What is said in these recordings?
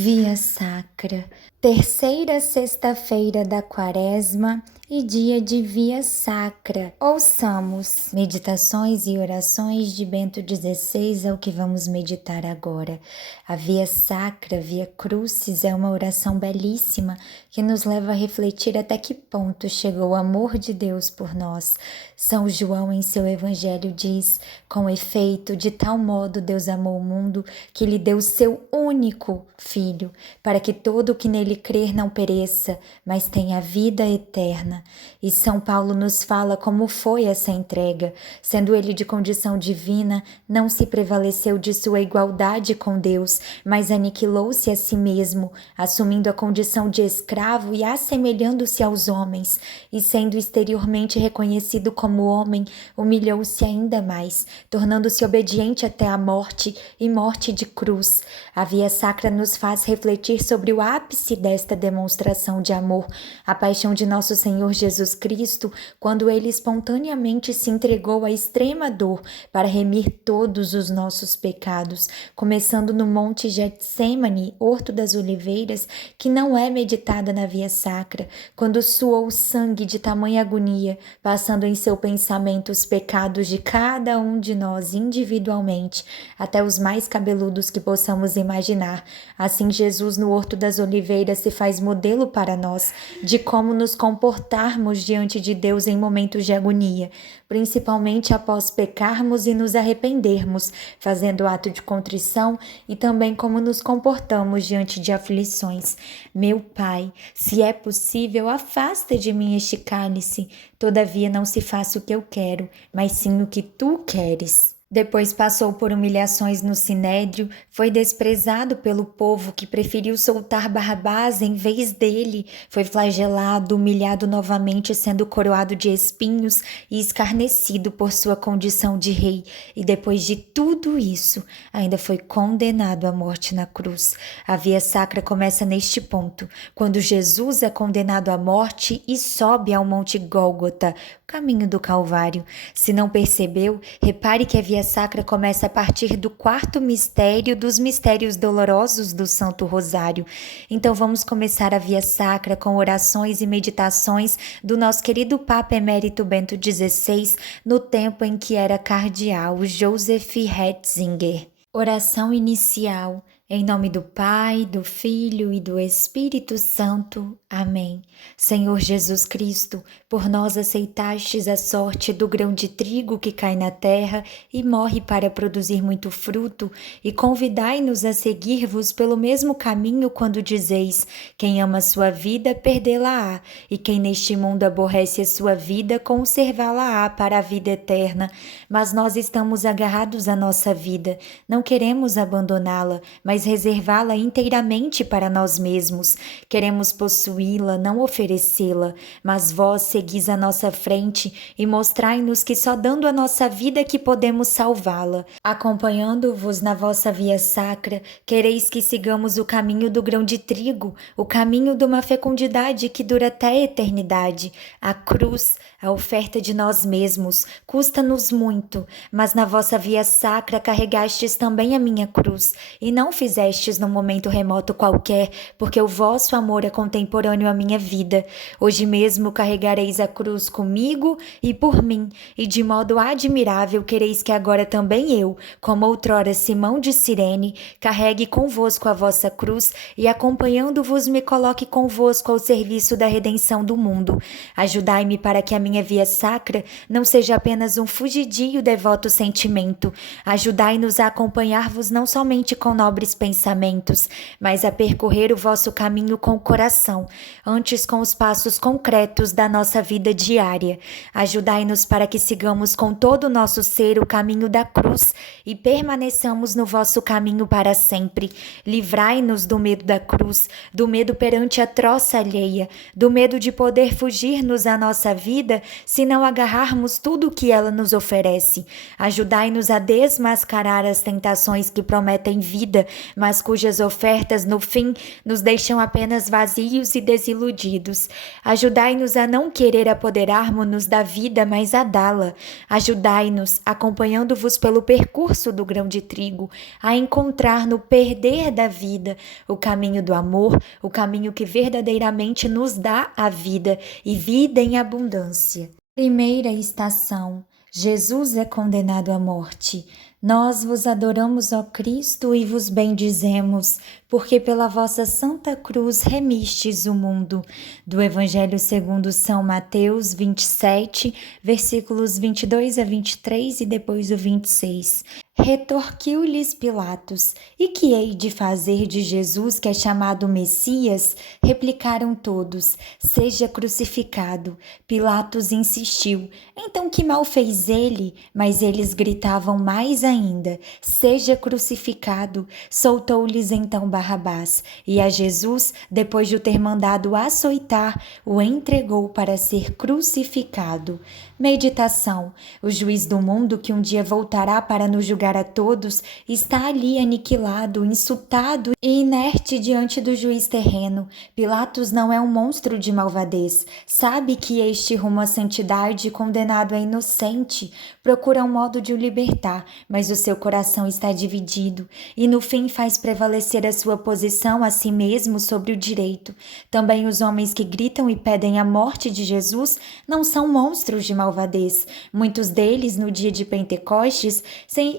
Via Sacra, terceira sexta-feira da Quaresma e dia de Via Sacra. Ouçamos meditações e orações de Bento XVI, é o que vamos meditar agora. A Via Sacra, Via Crucis, é uma oração belíssima que nos leva a refletir até que ponto chegou o amor de Deus por nós. São João, em seu Evangelho, diz: com efeito, de tal modo Deus amou o mundo que lhe deu seu único Filho, para que todo o que nele crer não pereça, mas tenha vida eterna. E São Paulo nos fala como foi essa entrega. Sendo ele de condição divina, não se prevaleceu de sua igualdade com Deus, mas aniquilou-se a si mesmo, assumindo a condição de escravo e assemelhando-se aos homens, e sendo exteriormente reconhecido como homem, humilhou-se ainda mais, tornando-se obediente até a morte e morte de cruz. A Via Sacra nos faz refletir sobre o ápice desta demonstração de amor, a paixão de nosso Senhor Jesus Cristo, quando ele espontaneamente se entregou à extrema dor para remir todos os nossos pecados, começando no Monte Getsêmani, Horto das Oliveiras, que não é meditada na Via Sacra, quando suou sangue de tamanha agonia, passando em seu pensamento os pecados de cada um de nós individualmente, até os mais cabeludos que possamos imaginar. Assim, Jesus no Horto das Oliveiras se faz modelo para nós de como nos comportarmos diante de Deus em momentos de agonia, principalmente após pecarmos e nos arrependermos, fazendo ato de contrição, e também como nos comportamos diante de aflições. Meu Pai, se é possível, afasta de mim este cálice, todavia não se faça o que eu quero, mas sim o que tu queres. Depois passou por humilhações no Sinédrio, foi desprezado pelo povo que preferiu soltar Barrabás em vez dele, foi flagelado, humilhado novamente, sendo coroado de espinhos e escarnecido por sua condição de rei, e depois de tudo isso, ainda foi condenado à morte na cruz. A Via Sacra começa neste ponto, quando Jesus é condenado à morte e sobe ao Monte Gólgota, o caminho do Calvário. Se não percebeu, repare que a Via Sacra começa a partir do quarto mistério dos mistérios dolorosos do Santo Rosário. Então vamos começar a Via Sacra com orações e meditações do nosso querido Papa Emérito Bento XVI, no tempo em que era cardeal, Joseph Ratzinger. Oração inicial. Em nome do Pai, do Filho e do Espírito Santo. Amém. Senhor Jesus Cristo, por nós aceitastes a sorte do grão de trigo que cai na terra e morre para produzir muito fruto, e convidai-nos a seguir-vos pelo mesmo caminho quando dizeis: quem ama sua vida, perdê-la-á, e quem neste mundo aborrece a sua vida, conservá-la-á para a vida eterna. Mas nós estamos agarrados à nossa vida, não queremos abandoná-la, mas reservá-la inteiramente para nós mesmos. Queremos possuí-la, não oferecê-la, mas vós seguis à nossa frente e mostrai-nos que só dando a nossa vida que podemos salvá-la. Acompanhando-vos na vossa Via Sacra, quereis que sigamos o caminho do grão de trigo, o caminho de uma fecundidade que dura até a eternidade. A cruz, a oferta de nós mesmos, custa-nos muito, mas na vossa Via Sacra carregastes também a minha cruz, e não fizestes num momento remoto qualquer, porque o vosso amor é contemporâneo à minha vida. Hoje mesmo carregareis a cruz comigo e por mim, e de modo admirável quereis que agora também eu, como outrora Simão de Cirene, carregue convosco a vossa cruz e acompanhando-vos me coloque convosco ao serviço da redenção do mundo. Ajudai-me para que a minha Via Sacra não seja apenas um fugidio devoto sentimento. Ajudai-nos a acompanhar-vos não somente com nobres pensamentos, mas a percorrer o vosso caminho com o coração, antes com os passos concretos da nossa vida diária. Ajudai-nos para que sigamos com todo o nosso ser o caminho da cruz e permaneçamos no vosso caminho para sempre. Livrai-nos do medo da cruz, do medo perante a troça alheia, do medo de poder fugir-nos à nossa vida se não agarrarmos tudo o que ela nos oferece. Ajudai-nos a desmascarar as tentações que prometem vida, mas cujas ofertas, no fim, nos deixam apenas vazios e desiludidos. Ajudai-nos a não querer apoderarmos-nos da vida, mas a dá-la. Ajudai-nos, acompanhando-vos pelo percurso do grão de trigo, a encontrar no perder da vida o caminho do amor, o caminho que verdadeiramente nos dá a vida e vida em abundância. Primeira estação: Jesus é condenado à morte. Nós vos adoramos, ó Cristo, e vos bendizemos, porque pela vossa santa cruz remistes o mundo. Do Evangelho segundo São Mateus 27, versículos 22 a 23 e depois o 26. Retorquiu-lhes Pilatos: E que hei de fazer de Jesus, que é chamado Messias? Replicaram todos: Seja crucificado. Pilatos insistiu: Então que mal fez ele? Mas eles gritavam mais ainda: Seja crucificado. Soltou-lhes então Barrabás, e a Jesus, depois de o ter mandado açoitar, o entregou para ser crucificado. Meditação: o juiz do mundo, que um dia voltará para nos julgar a todos, está ali aniquilado, insultado e inerte diante do juiz terreno. Pilatos não é um monstro de malvadez. Sabe que este rumo à santidade, condenado é inocente. Procura um modo de o libertar, mas o seu coração está dividido e no fim faz prevalecer a sua posição a si mesmo sobre o direito. Também os homens que gritam e pedem a morte de Jesus não são monstros de malvadez. Muitos deles, no dia de Pentecostes,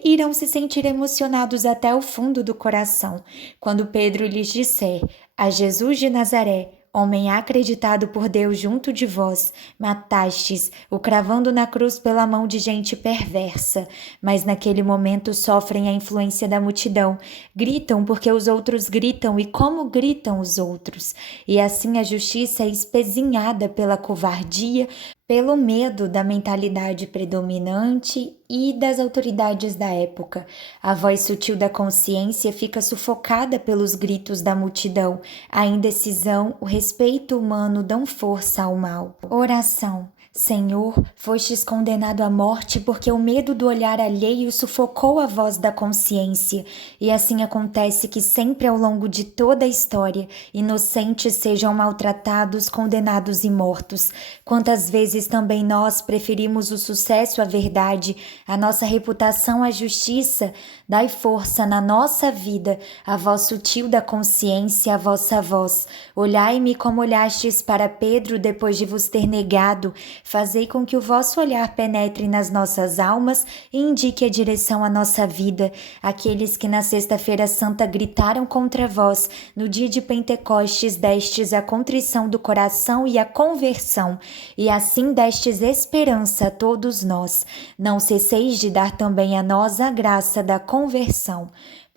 irão se sentir emocionados até o fundo do coração, quando Pedro lhes disser: A Jesus de Nazaré, homem acreditado por Deus junto de vós, matastes, o cravando na cruz pela mão de gente perversa. Mas naquele momento sofrem a influência da multidão, gritam porque os outros gritam e como gritam os outros. E assim a justiça é espezinhada pela covardia, pelo medo da mentalidade predominante e das autoridades da época. A voz sutil da consciência fica sufocada pelos gritos da multidão. A indecisão, o respeito humano dão força ao mal. Oração. Senhor, fostes condenado à morte porque o medo do olhar alheio sufocou a voz da consciência, e assim acontece que sempre ao longo de toda a história, inocentes sejam maltratados, condenados e mortos. Quantas vezes também nós preferimos o sucesso à verdade, a nossa reputação à justiça? Dai força na nossa vida, a voz sutil da consciência, a vossa voz. Olhai-me como olhastes para Pedro depois de vos ter negado. Fazei com que o vosso olhar penetre nas nossas almas e indique a direção à nossa vida. Aqueles que na Sexta-feira Santa gritaram contra vós, no dia de Pentecostes destes a contrição do coração e a conversão, e assim destes esperança a todos nós. Não cesseis de dar também a nós a graça da conversão.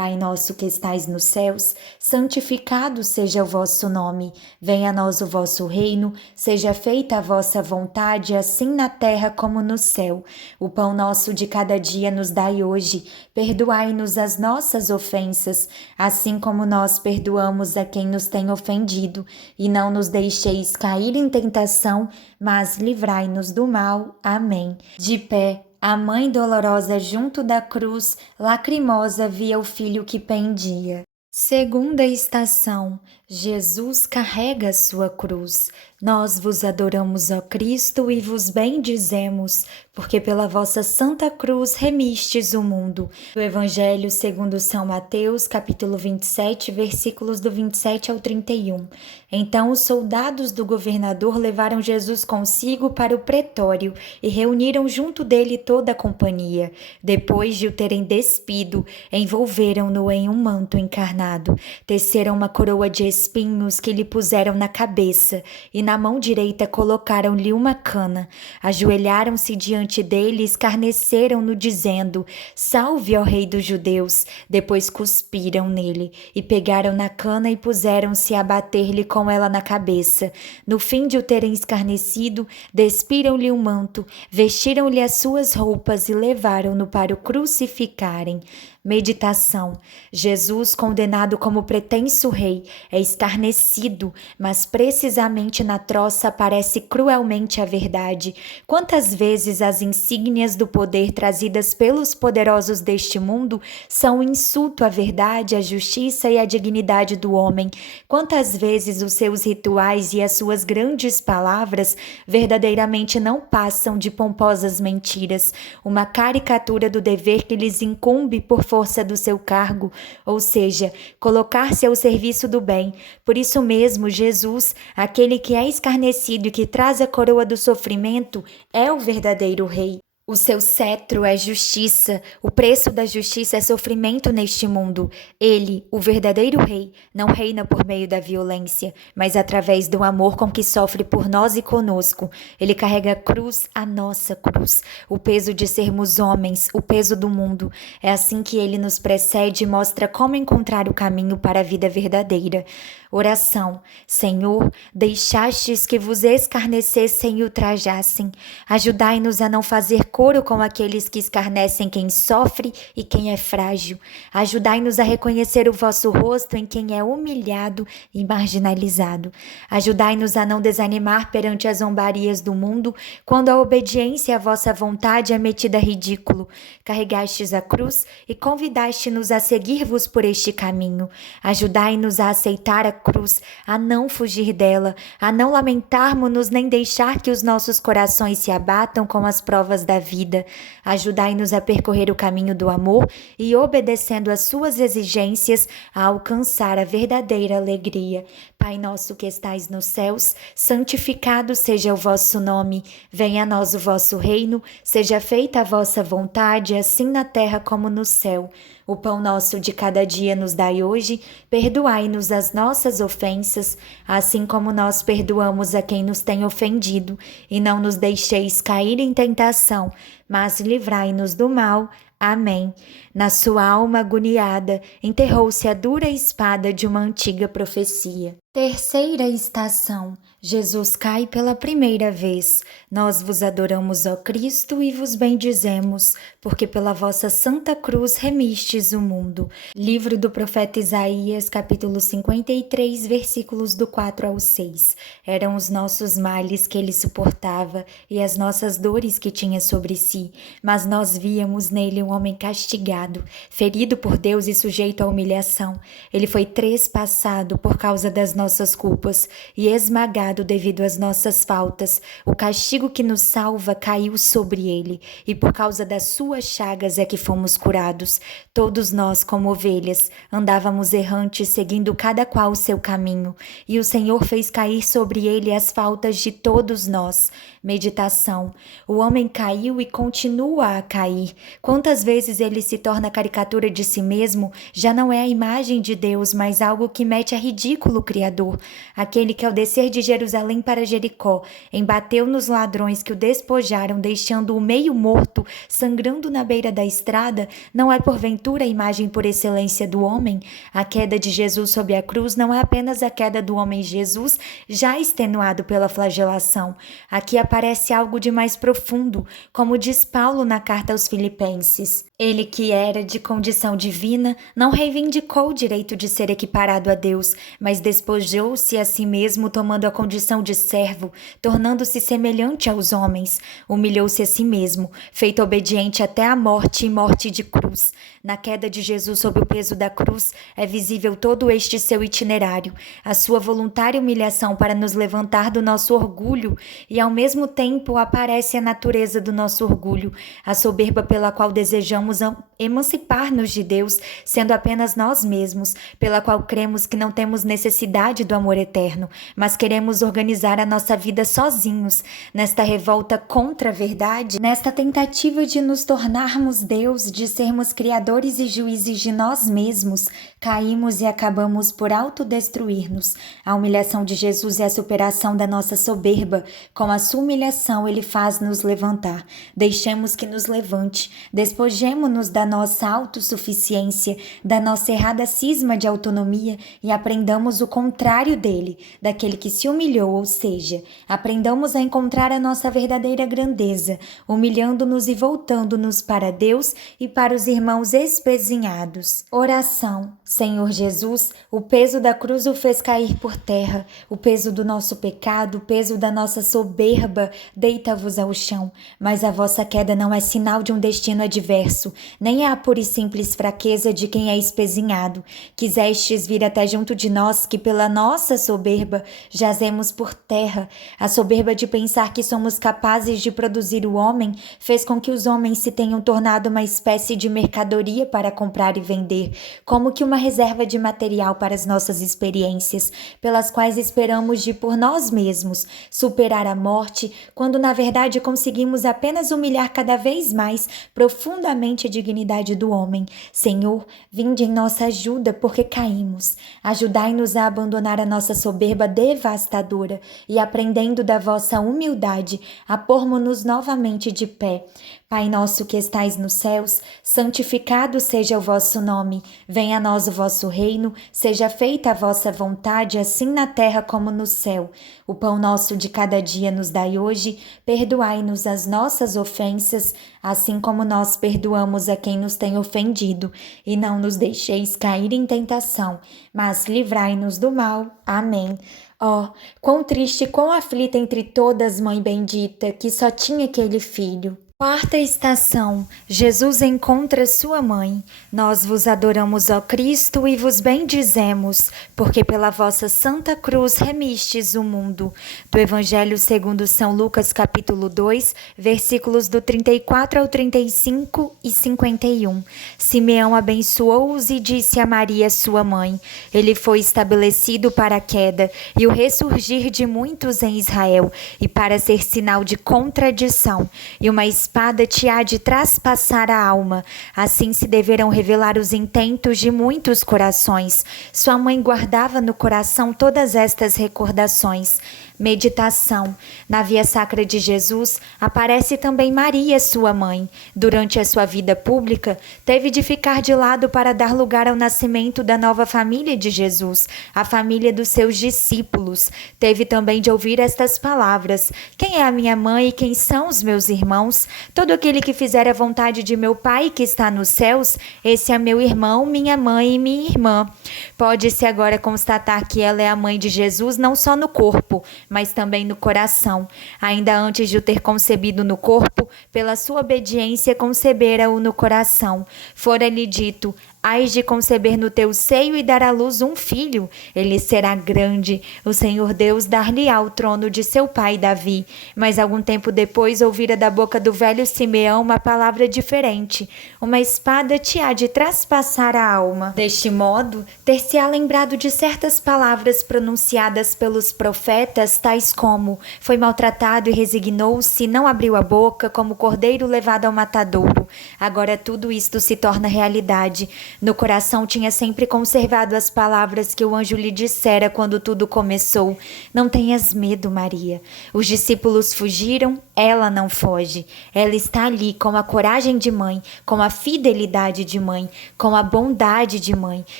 Pai nosso que estais nos céus, santificado seja o vosso nome. Venha a nós o vosso reino, seja feita a vossa vontade, assim na terra como no céu. O pão nosso de cada dia nos dai hoje. Perdoai-nos as nossas ofensas, assim como nós perdoamos a quem nos tem ofendido. E não nos deixeis cair em tentação, mas livrai-nos do mal. Amém. De pé, a mãe dolorosa junto da cruz, lacrimosa, via o filho que pendia. Segunda estação: Jesus carrega sua cruz. Nós vos adoramos, ó Cristo, e vos bendizemos, porque pela vossa santa cruz remistes o mundo. Do Evangelho segundo São Mateus, capítulo 27, versículos do 27 ao 31. Então os soldados do governador levaram Jesus consigo para o pretório e reuniram junto dele toda a companhia. Depois de o terem despido, envolveram-no em um manto encarnado, teceram uma coroa de espinhos que lhe puseram na cabeça e na mão direita colocaram-lhe uma cana. Ajoelharam-se diante dele e escarneceram-no, dizendo: Salve, ó Rei dos Judeus! Depois cuspiram nele e pegaram na cana e puseram-se a bater-lhe com ela na cabeça. No fim de o terem escarnecido, despiram-lhe o manto, vestiram-lhe as suas roupas e levaram-no para o crucificarem. Meditação. Jesus, condenado como pretenso rei, é escarnecido, mas precisamente na troça aparece cruelmente a verdade. Quantas vezes as insígnias do poder trazidas pelos poderosos deste mundo são insulto à verdade, à justiça e à dignidade do homem? Quantas vezes os seus rituais e as suas grandes palavras verdadeiramente não passam de pomposas mentiras, uma caricatura do dever que lhes incumbe por força do seu cargo, ou seja, colocar-se ao serviço do bem. Por isso mesmo, Jesus, aquele que é escarnecido e que traz a coroa do sofrimento, é o verdadeiro rei. O seu cetro é justiça, o preço da justiça é sofrimento neste mundo. Ele, o verdadeiro rei, não reina por meio da violência, mas através do amor com que sofre por nós e conosco. Ele carrega a cruz, a nossa cruz, o peso de sermos homens, o peso do mundo. É assim que ele nos precede e mostra como encontrar o caminho para a vida verdadeira. Oração. Senhor, deixastes que vos escarnecessem e ultrajassem. Ajudai-nos a não fazer coro com aqueles que escarnecem quem sofre e quem é frágil. Ajudai-nos a reconhecer o vosso rosto em quem é humilhado e marginalizado. Ajudai-nos a não desanimar perante as zombarias do mundo, quando a obediência à vossa vontade é metida a ridículo. Carregastes a cruz e convidaste-nos a seguir-vos por este caminho. Ajudai-nos a aceitar a cruz, a não fugir dela, a não lamentarmos-nos nem deixar que os nossos corações se abatam com as provas da vida. Ajudai-nos a percorrer o caminho do amor e, obedecendo às suas exigências, a alcançar a verdadeira alegria. Pai nosso que estais nos céus, santificado seja o vosso nome. Venha a nós o vosso reino, seja feita a vossa vontade, assim na terra como no céu. O pão nosso de cada dia nos dai hoje, perdoai-nos as nossas ofensas, assim como nós perdoamos a quem nos tem ofendido, e não nos deixeis cair em tentação, mas livrai-nos do mal. Amém. Na sua alma agoniada, enterrou-se a dura espada de uma antiga profecia. Terceira estação. Jesus cai pela primeira vez. Nós vos adoramos, ó Cristo, e vos bendizemos, porque pela vossa santa cruz remistes o mundo. Livro do profeta Isaías, capítulo 53, versículos do 4 ao 6. Eram os nossos males que ele suportava e as nossas dores que tinha sobre si, mas nós víamos nele um homem castigado, ferido por Deus e sujeito à humilhação. Ele foi trespassado por causa das nossas culpas e esmagado devido às nossas faltas. O castigo que nos salva caiu sobre ele, e por causa das suas chagas é que fomos curados. Todos nós, como ovelhas, andávamos errantes, seguindo cada qual o seu caminho, e o Senhor fez cair sobre ele as faltas de todos nós. Meditação. O homem caiu e continua a cair. Quantas vezes ele se torna caricatura de si mesmo, já não é a imagem de Deus, mas algo que mete a ridículo o Criador. Aquele que ao descer de Jerusalém para Jericó, embateu nos ladrões que o despojaram, deixando-o meio morto, sangrando na beira da estrada, não é porventura a imagem por excelência do homem? A queda de Jesus sob a cruz não é apenas a queda do homem Jesus, já extenuado pela flagelação. Aqui aparece algo de mais profundo, como diz Paulo na carta aos Filipenses. Ele que era de condição divina, não reivindicou o direito de ser equiparado a Deus, mas despojou-se a si mesmo, tomando a condição de servo, tornando-se semelhante aos homens. Humilhou-se a si mesmo, feito obediente até a morte e morte de cruz. Na queda de Jesus sob o peso da cruz, é visível todo este seu itinerário, a sua voluntária humilhação para nos levantar do nosso orgulho, e ao mesmo tempo aparece a natureza do nosso orgulho, a soberba pela qual desejamos emancipar-nos de Deus, sendo apenas nós mesmos, pela qual cremos que não temos necessidade do amor eterno, mas queremos organizar a nossa vida sozinhos. Nesta revolta contra a verdade, nesta tentativa de nos tornarmos Deus, de sermos criadores e juízes de nós mesmos, caímos e acabamos por autodestruir-nos. A humilhação de Jesus é a superação da nossa soberba. Com a sua humilhação, ele faz nos levantar. Deixemos que nos levante, despojemos Libertemo-nos da nossa autossuficiência, da nossa errada cisma de autonomia e aprendamos o contrário dele, daquele que se humilhou, ou seja, aprendamos a encontrar a nossa verdadeira grandeza, humilhando-nos e voltando-nos para Deus e para os irmãos espezinhados. Oração. Senhor Jesus, o peso da cruz o fez cair por terra, o peso do nosso pecado, o peso da nossa soberba, deita-vos ao chão, mas a vossa queda não é sinal de um destino adverso, nem é a pura e simples fraqueza de quem é espezinhado. Quisestes vir até junto de nós, que pela nossa soberba jazemos por terra. A soberba de pensar que somos capazes de produzir o homem fez com que os homens se tenham tornado uma espécie de mercadoria para comprar e vender, como que uma reserva de material para as nossas experiências, pelas quais esperamos de por nós mesmos superar a morte, quando na verdade conseguimos apenas humilhar cada vez mais profundamente a dignidade do homem. Senhor, vinde em nossa ajuda, porque caímos. Ajudai-nos a abandonar a nossa soberba devastadora e, aprendendo da vossa humildade, a pormos-nos novamente de pé. Pai nosso que estais nos céus, santificado seja o vosso nome. Venha a nós o vosso reino, seja feita a vossa vontade, assim na terra como no céu. O pão nosso de cada dia nos dai hoje, perdoai-nos as nossas ofensas, assim como nós perdoamos a quem nos tem ofendido, e não nos deixeis cair em tentação, mas livrai-nos do mal. Amém. Oh, quão triste, quão aflita entre todas, mãe bendita, que só tinha aquele filho. Quarta estação. Jesus encontra sua mãe. Nós vos adoramos, ó Cristo, e vos bendizemos, porque pela vossa santa cruz remistes o mundo. Do Evangelho segundo São Lucas, capítulo 2, versículos do 34 ao 35 e 51. Simeão abençoou-os e disse a Maria, sua mãe: ele foi estabelecido para a queda e o ressurgir de muitos em Israel, e para ser sinal de contradição, e uma espada te há de traspassar a alma. Assim se deverão revelar os intentos de muitos corações. Sua mãe guardava no coração todas estas recordações. Meditação. Na via sacra de Jesus aparece também Maria, sua mãe. Durante a sua vida pública, teve de ficar de lado para dar lugar ao nascimento da nova família de Jesus, a família dos seus discípulos. Teve também de ouvir estas palavras: quem é a minha mãe e quem são os meus irmãos? Todo aquele que fizer a vontade de meu Pai que está nos céus, esse é meu irmão, minha mãe e minha irmã. Pode-se agora constatar que ela é a mãe de Jesus não só no corpo, mas também no coração. Ainda antes de o ter concebido no corpo, pela sua obediência concebera-o no coração. Fora-lhe dito: hás de conceber no teu seio e dar à luz um filho. Ele será grande. O Senhor Deus dar-lhe-á o trono de seu pai Davi. Mas algum tempo depois ouvira da boca do velho Simeão uma palavra diferente: uma espada te há de traspassar a alma. Deste modo, ter-se-á lembrado de certas palavras pronunciadas pelos profetas, tais como: foi maltratado e resignou-se, não abriu a boca, como cordeiro levado ao matadouro. Agora tudo isto se torna realidade. No coração tinha sempre conservado as palavras que o anjo lhe dissera quando tudo começou: não tenhas medo, Maria. Os discípulos fugiram, ela não foge. Ela está ali com a coragem de mãe, com a fidelidade de mãe, com a bondade de mãe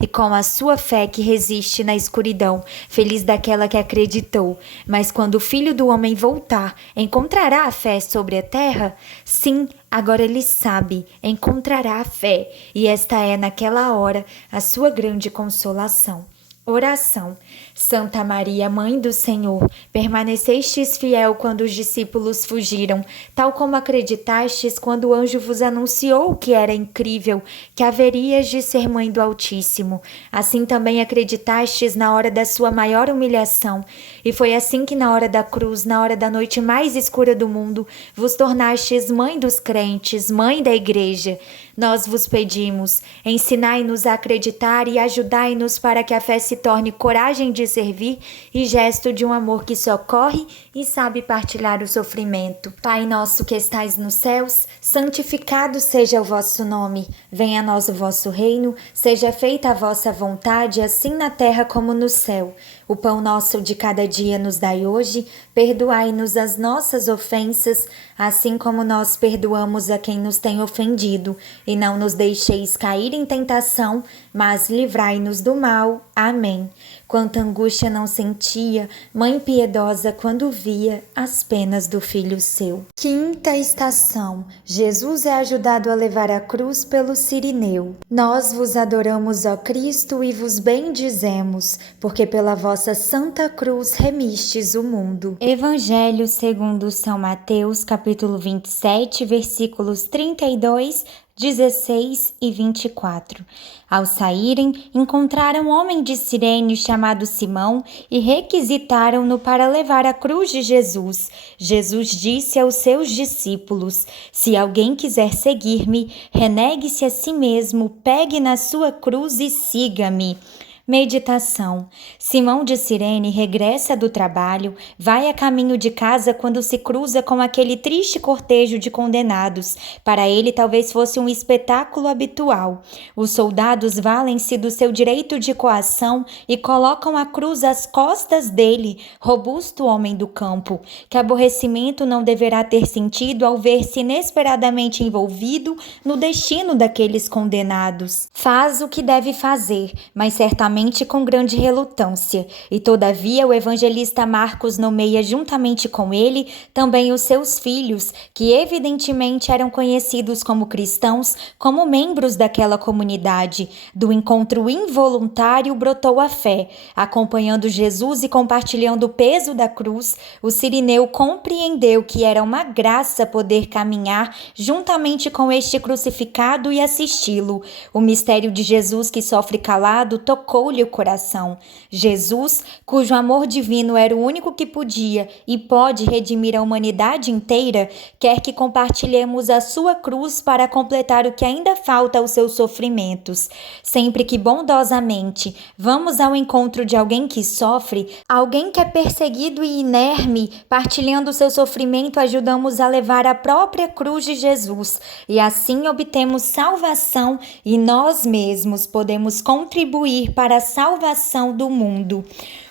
e com a sua fé que resiste na escuridão, feliz daquela que acreditou. Mas quando o Filho do Homem voltar, encontrará a fé sobre a terra? Sim, agora ele sabe, encontrará a fé, e esta é naquela hora a sua grande consolação. Oração. Santa Maria, Mãe do Senhor, permanecestes fiel quando os discípulos fugiram, tal como acreditastes quando o anjo vos anunciou que era incrível, que haverias de ser mãe do Altíssimo. Assim também acreditastes na hora da sua maior humilhação, e foi assim que na hora da cruz, na hora da noite mais escura do mundo, vos tornastes mãe dos crentes, mãe da Igreja. Nós vos pedimos, ensinai-nos a acreditar e ajudai-nos para que a fé se torne coragem de servir e gesto de um amor que socorre e sabe partilhar o sofrimento. Pai nosso que estais nos céus, santificado seja o vosso nome. Venha a nós o vosso reino, seja feita a vossa vontade, assim na terra como no céu. O pão nosso de cada dia nos dai hoje, perdoai-nos as nossas ofensas, assim como nós perdoamos a quem nos tem ofendido. e não nos deixeis cair em tentação, mas livrai-nos do mal. Amém. Quanta angústia não sentia, Mãe piedosa, quando via as penas do Filho seu. Quinta estação. Jesus é ajudado a levar a cruz pelo Cirineu. Nós vos adoramos, ó Cristo, e vos bendizemos, porque pela vossa santa cruz remistes o mundo. Evangelho segundo São Mateus, capítulo 27, versículos 32, 16 e 24. Ao saírem, encontraram um homem de Cirene chamado Simão e requisitaram-no para levar a cruz de Jesus. Jesus disse aos seus discípulos: se alguém quiser seguir-me, renegue-se a si mesmo, pegue na sua cruz e siga-me. Meditação. Simão de Cirene regressa do trabalho, vai a caminho de casa quando se cruza com aquele triste cortejo de condenados. Para ele talvez fosse um espetáculo habitual. Os soldados valem-se do seu direito de coação e colocam a cruz às costas dele, robusto homem do campo. Que aborrecimento não deverá ter sentido ao ver-se inesperadamente envolvido no destino daqueles condenados. Faz o que deve fazer, mas certamente com grande relutância, e todavia o evangelista Marcos nomeia juntamente com ele também os seus filhos, que evidentemente eram conhecidos como cristãos, como membros daquela comunidade. Do encontro involuntário brotou a fé. Acompanhando Jesus e compartilhando o peso da cruz, o Cirineu compreendeu que era uma graça poder caminhar juntamente com este crucificado e assisti-lo. O mistério de Jesus que sofre calado tocou-lhe o coração. Jesus, cujo amor divino era o único que podia e pode redimir a humanidade inteira, quer que compartilhemos a sua cruz para completar o que ainda falta aos seus sofrimentos. Sempre que bondosamente vamos ao encontro de alguém que sofre, alguém que é perseguido e inerme, partilhando o seu sofrimento, ajudamos a levar a própria cruz de Jesus, e assim obtemos salvação e nós mesmos podemos contribuir para a salvação do mundo.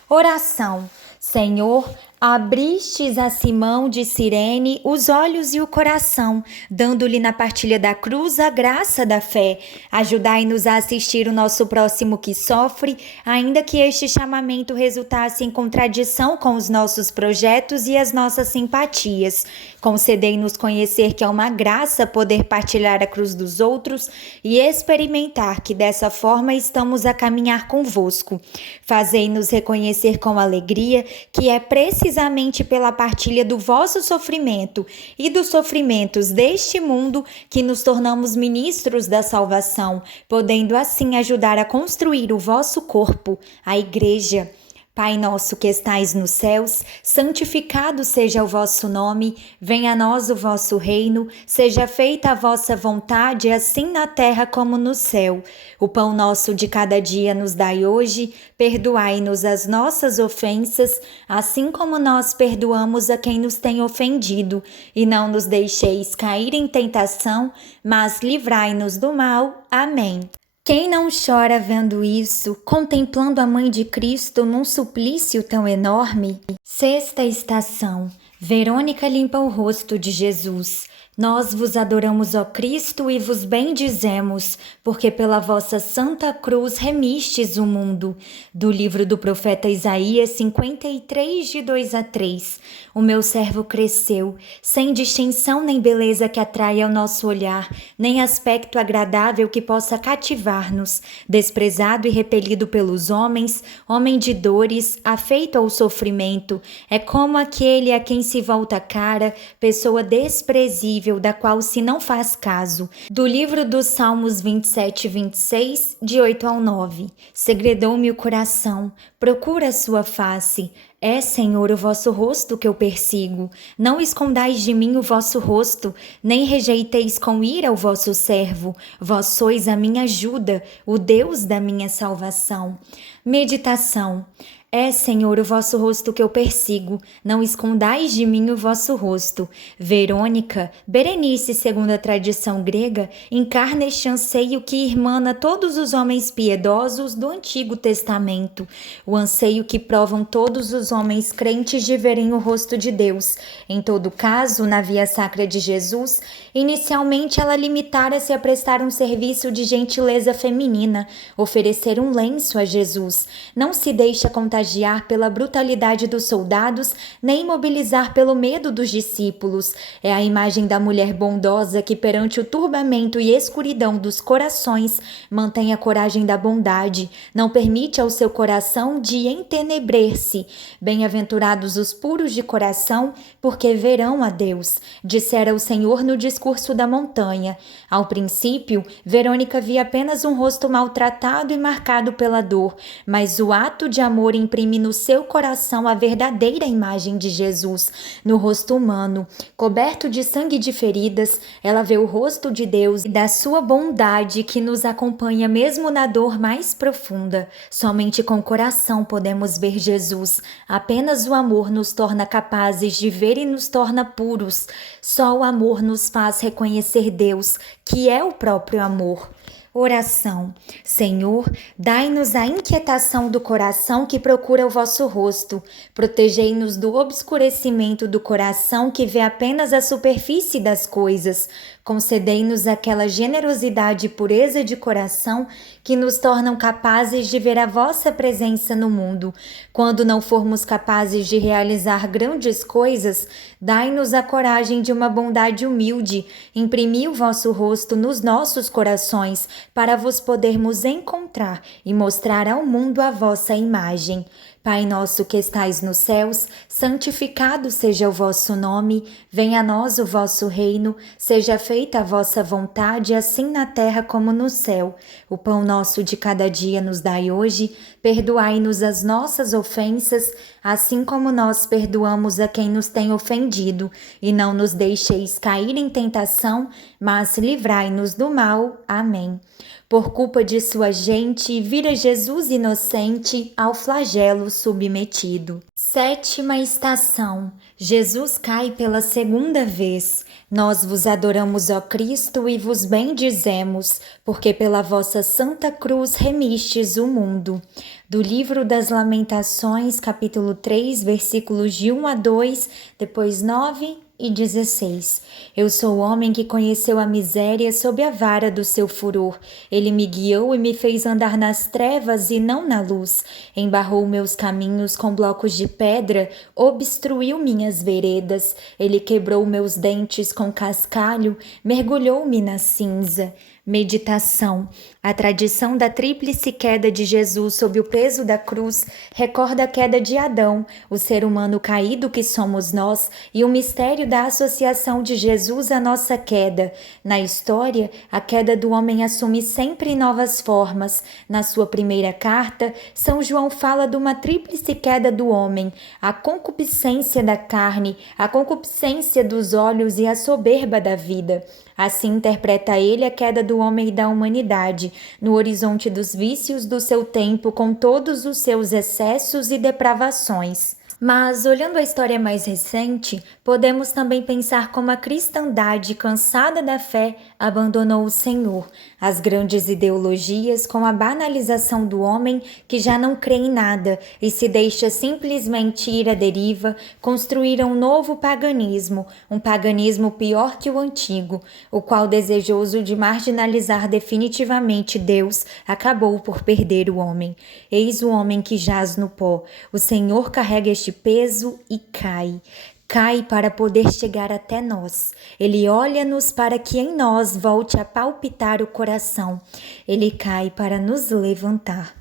Oração. Senhor, abristes a Simão de Cirene os olhos e o coração, dando-lhe na partilha da cruz a graça da fé. Ajudai-nos a assistir o nosso próximo que sofre, ainda que este chamamento resultasse em contradição com os nossos projetos e as nossas simpatias. Concedei-nos conhecer que é uma graça poder partilhar a cruz dos outros e experimentar que dessa forma estamos a caminhar convosco. Fazei-nos reconhecer com alegria que é precisamente pela partilha do vosso sofrimento e dos sofrimentos deste mundo que nos tornamos ministros da salvação, podendo assim ajudar a construir o vosso corpo, a Igreja. Pai nosso que estais nos céus, santificado seja o vosso nome, venha a nós o vosso reino, seja feita a vossa vontade, assim na terra como no céu. O pão nosso de cada dia nos dai hoje, perdoai-nos as nossas ofensas, assim como nós perdoamos a quem nos tem ofendido, e não nos deixeis cair em tentação, mas livrai-nos do mal. Amém. Quem não chora vendo isso, contemplando a Mãe de Cristo num suplício tão enorme? Sexta estação. Verônica limpa o rosto de Jesus. Nós vos adoramos, ó Cristo, e vos bendizemos, porque pela vossa santa cruz remistes o mundo. Do livro do profeta Isaías 53, de 2 a 3. O meu servo cresceu, sem distinção nem beleza que atraia o nosso olhar, nem aspecto agradável que possa cativar-nos. Desprezado e repelido pelos homens, homem de dores, afeito ao sofrimento, é como aquele a quem se volta a cara, pessoa desprezível, da qual se não faz caso. Do livro dos Salmos 27 e 26, de 8 ao 9. Segredou-me o coração, procura a sua face. É, Senhor, o vosso rosto que eu persigo. Não escondais de mim o vosso rosto, nem rejeiteis com ira o vosso servo. Vós sois a minha ajuda, o Deus da minha salvação. Meditação. É, Senhor, o vosso rosto que eu persigo, não escondais de mim o vosso rosto. Verônica, Berenice, segundo a tradição grega, encarna este anseio que irmana todos os homens piedosos do Antigo Testamento, o anseio que provam todos os homens crentes de verem o rosto de Deus. Em todo caso, na via sacra de Jesus, inicialmente ela limitara-se a prestar um serviço de gentileza feminina, oferecer um lenço a Jesus. Não se deixa contagiar pela brutalidade dos soldados, nem imobilizar pelo medo dos discípulos. É a imagem da mulher bondosa que, perante o turbamento e escuridão dos corações, mantém a coragem da bondade, não permite ao seu coração de entenebrer-se. Bem-aventurados os puros de coração, porque verão a Deus, dissera o Senhor no discurso da montanha. Ao princípio, Verônica via apenas um rosto maltratado e marcado pela dor, mas o ato de amor imprime no seu coração a verdadeira imagem de Jesus. No rosto humano, coberto de sangue de feridas, ela vê o rosto de Deus e da sua bondade que nos acompanha mesmo na dor mais profunda. Somente com o coração podemos ver Jesus. Apenas o amor nos torna capazes de ver e nos torna puros. Só o amor nos faz reconhecer Deus, que é o próprio amor. Oração. Senhor, dai-nos a inquietação do coração que procura o vosso rosto. Protegei-nos do obscurecimento do coração que vê apenas a superfície das coisas. Concedei-nos aquela generosidade e pureza de coração que nos tornam capazes de ver a vossa presença no mundo. Quando não formos capazes de realizar grandes coisas, dai-nos a coragem de uma bondade humilde. Imprimi o vosso rosto nos nossos corações, para vos podermos encontrar e mostrar ao mundo a vossa imagem. Pai nosso que estais nos céus, santificado seja o vosso nome, venha a nós o vosso reino, seja feita a vossa vontade, assim na terra como no céu. O pão nosso de cada dia nos dai hoje, perdoai-nos as nossas ofensas, assim como nós perdoamos a quem nos tem ofendido, e não nos deixeis cair em tentação, mas livrai-nos do mal. Amém. Por culpa de sua gente, vira Jesus inocente ao flagelo submetido. Sétima estação. Jesus cai pela segunda vez. Nós vos adoramos, ó Cristo, e vos bendizemos, porque pela vossa santa cruz remistes o mundo. Do livro das Lamentações, capítulo 3, versículos de 1 a 2, depois 9 e 16. Eu sou o homem que conheceu a miséria sob a vara do seu furor. Ele me guiou e me fez andar nas trevas e não na luz. Embarrou meus caminhos com blocos de pedra, obstruiu minhas veredas. Ele quebrou meus dentes com cascalho, mergulhou-me na cinza. Meditação. A tradição da tríplice queda de Jesus sob o peso da cruz recorda a queda de Adão, o ser humano caído que somos nós, e o mistério da associação de Jesus à nossa queda. Na história, a queda do homem assume sempre novas formas. Na sua primeira carta, São João fala de uma tríplice queda do homem: a concupiscência da carne, a concupiscência dos olhos e a soberba da vida. Assim interpreta ele a queda do homem e da humanidade, no horizonte dos vícios do seu tempo, com todos os seus excessos e depravações. Mas, olhando a história mais recente, podemos também pensar como a cristandade, cansada da fé, abandonou o Senhor. As grandes ideologias, com a banalização do homem que já não crê em nada e se deixa simplesmente ir à deriva, construíram um novo paganismo, um paganismo pior que o antigo, o qual, desejoso de marginalizar definitivamente Deus, acabou por perder o homem. Eis o homem que jaz no pó. O Senhor carrega este peso e cai. Cai para poder chegar até nós. Ele olha-nos para que em nós volte a palpitar o coração. Ele cai para nos levantar.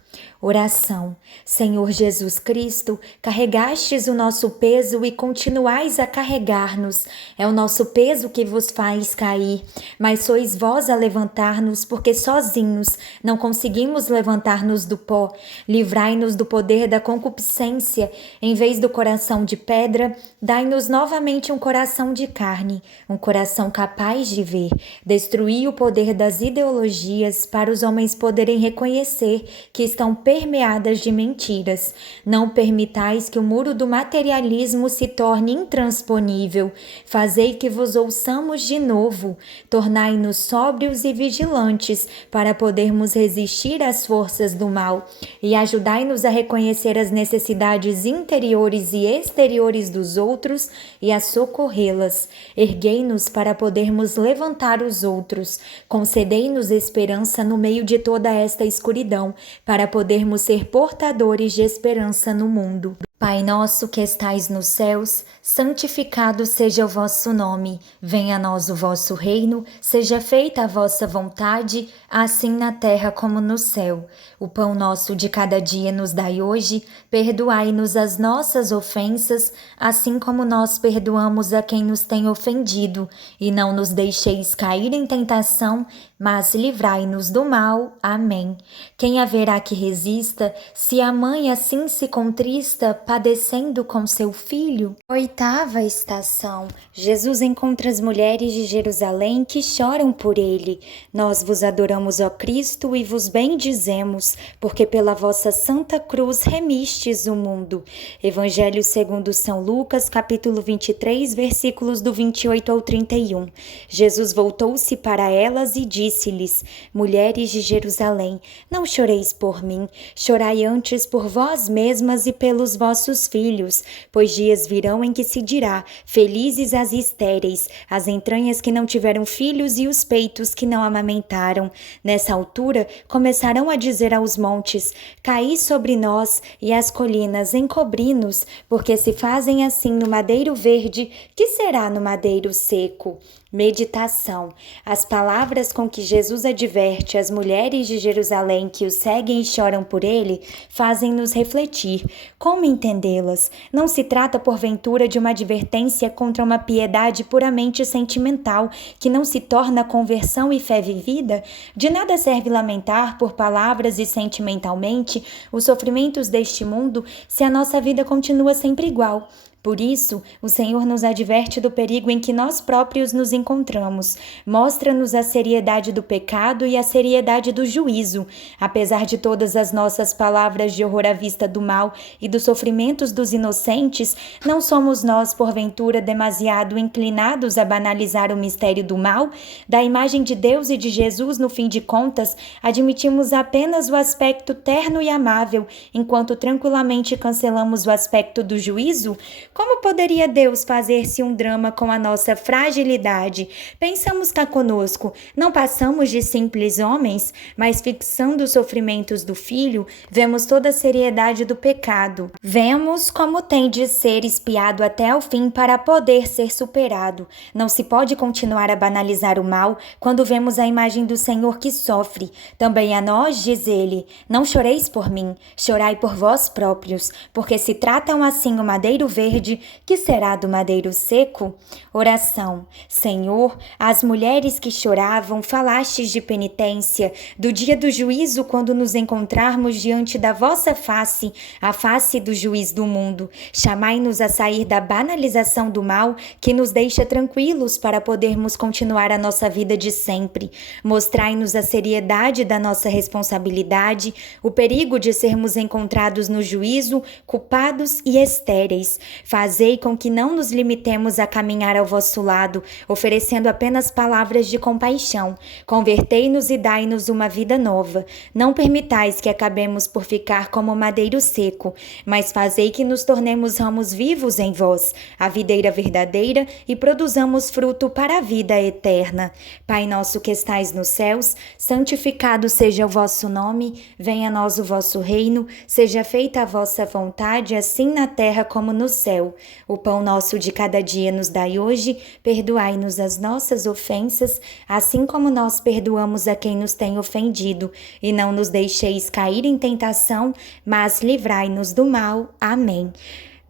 Oração. Senhor Jesus Cristo, carregastes o nosso peso e continuais a carregar-nos. É o nosso peso que vos faz cair, mas sois vós a levantar-nos, porque sozinhos não conseguimos levantar-nos do pó. Livrai-nos do poder da concupiscência. Em vez do coração de pedra, dai-nos novamente um coração de carne, um coração capaz de ver. Destruí o poder das ideologias para os homens poderem reconhecer que estão permeadas de mentiras. Não permitais que o muro do materialismo se torne intransponível. Fazei que vos ouçamos de novo. Tornai-nos sóbrios e vigilantes para podermos resistir às forças do mal e ajudai-nos a reconhecer as necessidades interiores e exteriores dos outros e a socorrê-las. Erguei-nos para podermos levantar os outros. Concedei-nos esperança no meio de toda esta escuridão, para podermos ser portadores de esperança no mundo. Pai nosso que estais nos céus, santificado seja o vosso nome. Venha a nós o vosso reino, seja feita a vossa vontade, assim na terra como no céu. O pão nosso de cada dia nos dai hoje, perdoai-nos as nossas ofensas, assim como nós perdoamos a quem nos tem ofendido, e não nos deixeis cair em tentação, mas livrai-nos do mal. Amém. Quem haverá que resista, se a mãe assim se contrista, padecendo com seu filho? Oitava estação. Jesus encontra as mulheres de Jerusalém que choram por ele. Nós vos adoramos, ó Cristo, e vos bendizemos, porque pela vossa santa cruz remistes o mundo. Evangelho segundo São Lucas, capítulo 23, versículos do 28 ao 31. Jesus voltou-se para elas e disse-lhes: Mulheres de Jerusalém, não choreis por mim, chorai antes por vós mesmas e pelos vossos filhos, pois dias virão em que se dirá: felizes as estéreis, as entranhas que não tiveram filhos e os peitos que não amamentaram. Nessa altura começarão a dizer aos montes: caí sobre nós, e às colinas: encobri-nos, porque se fazem assim no madeiro verde, que será no madeiro seco? Meditação. As palavras com que Jesus adverte as mulheres de Jerusalém que o seguem e choram por ele fazem-nos refletir. Como entendê-las? Não se trata, porventura, de uma advertência contra uma piedade puramente sentimental, que não se torna conversão e fé vivida? De nada serve lamentar por palavras e sentimentalmente os sofrimentos deste mundo se a nossa vida continua sempre igual. Por isso, o Senhor nos adverte do perigo em que nós próprios nos encontramos. Mostra-nos a seriedade do pecado e a seriedade do juízo. Apesar de todas as nossas palavras de horror à vista do mal e dos sofrimentos dos inocentes, não somos nós, porventura, demasiado inclinados a banalizar o mistério do mal? Da imagem de Deus e de Jesus, no fim de contas, admitimos apenas o aspecto terno e amável, enquanto tranquilamente cancelamos o aspecto do juízo? Como poderia Deus fazer-se um drama com a nossa fragilidade? Pensamos cá conosco, não passamos de simples homens, mas fixando os sofrimentos do Filho, vemos toda a seriedade do pecado. Vemos como tem de ser espiado até o fim para poder ser superado. Não se pode continuar a banalizar o mal quando vemos a imagem do Senhor que sofre. Também a nós, diz ele, não choreis por mim, chorai por vós próprios, porque se tratam assim o madeiro verde, que será do madeiro seco? Oração. Senhor, às mulheres que choravam, falastes de penitência, do dia do juízo, quando nos encontrarmos diante da vossa face, a face do juiz do mundo. Chamai-nos a sair da banalização do mal, que nos deixa tranquilos para podermos continuar a nossa vida de sempre. Mostrai-nos a seriedade da nossa responsabilidade, o perigo de sermos encontrados no juízo, culpados e estéreis. Fazei com que não nos limitemos a caminhar ao vosso lado, oferecendo apenas palavras de compaixão. Convertei-nos e dai-nos uma vida nova. Não permitais que acabemos por ficar como madeiro seco, mas fazei que nos tornemos ramos vivos em vós, a videira verdadeira, e produzamos fruto para a vida eterna. Pai nosso que estais nos céus, santificado seja o vosso nome, venha a nós o vosso reino, seja feita a vossa vontade, assim na terra como no céu. O pão nosso de cada dia nos dai hoje, perdoai-nos as nossas ofensas, assim como nós perdoamos a quem nos tem ofendido, e não nos deixeis cair em tentação, mas livrai-nos do mal. Amém.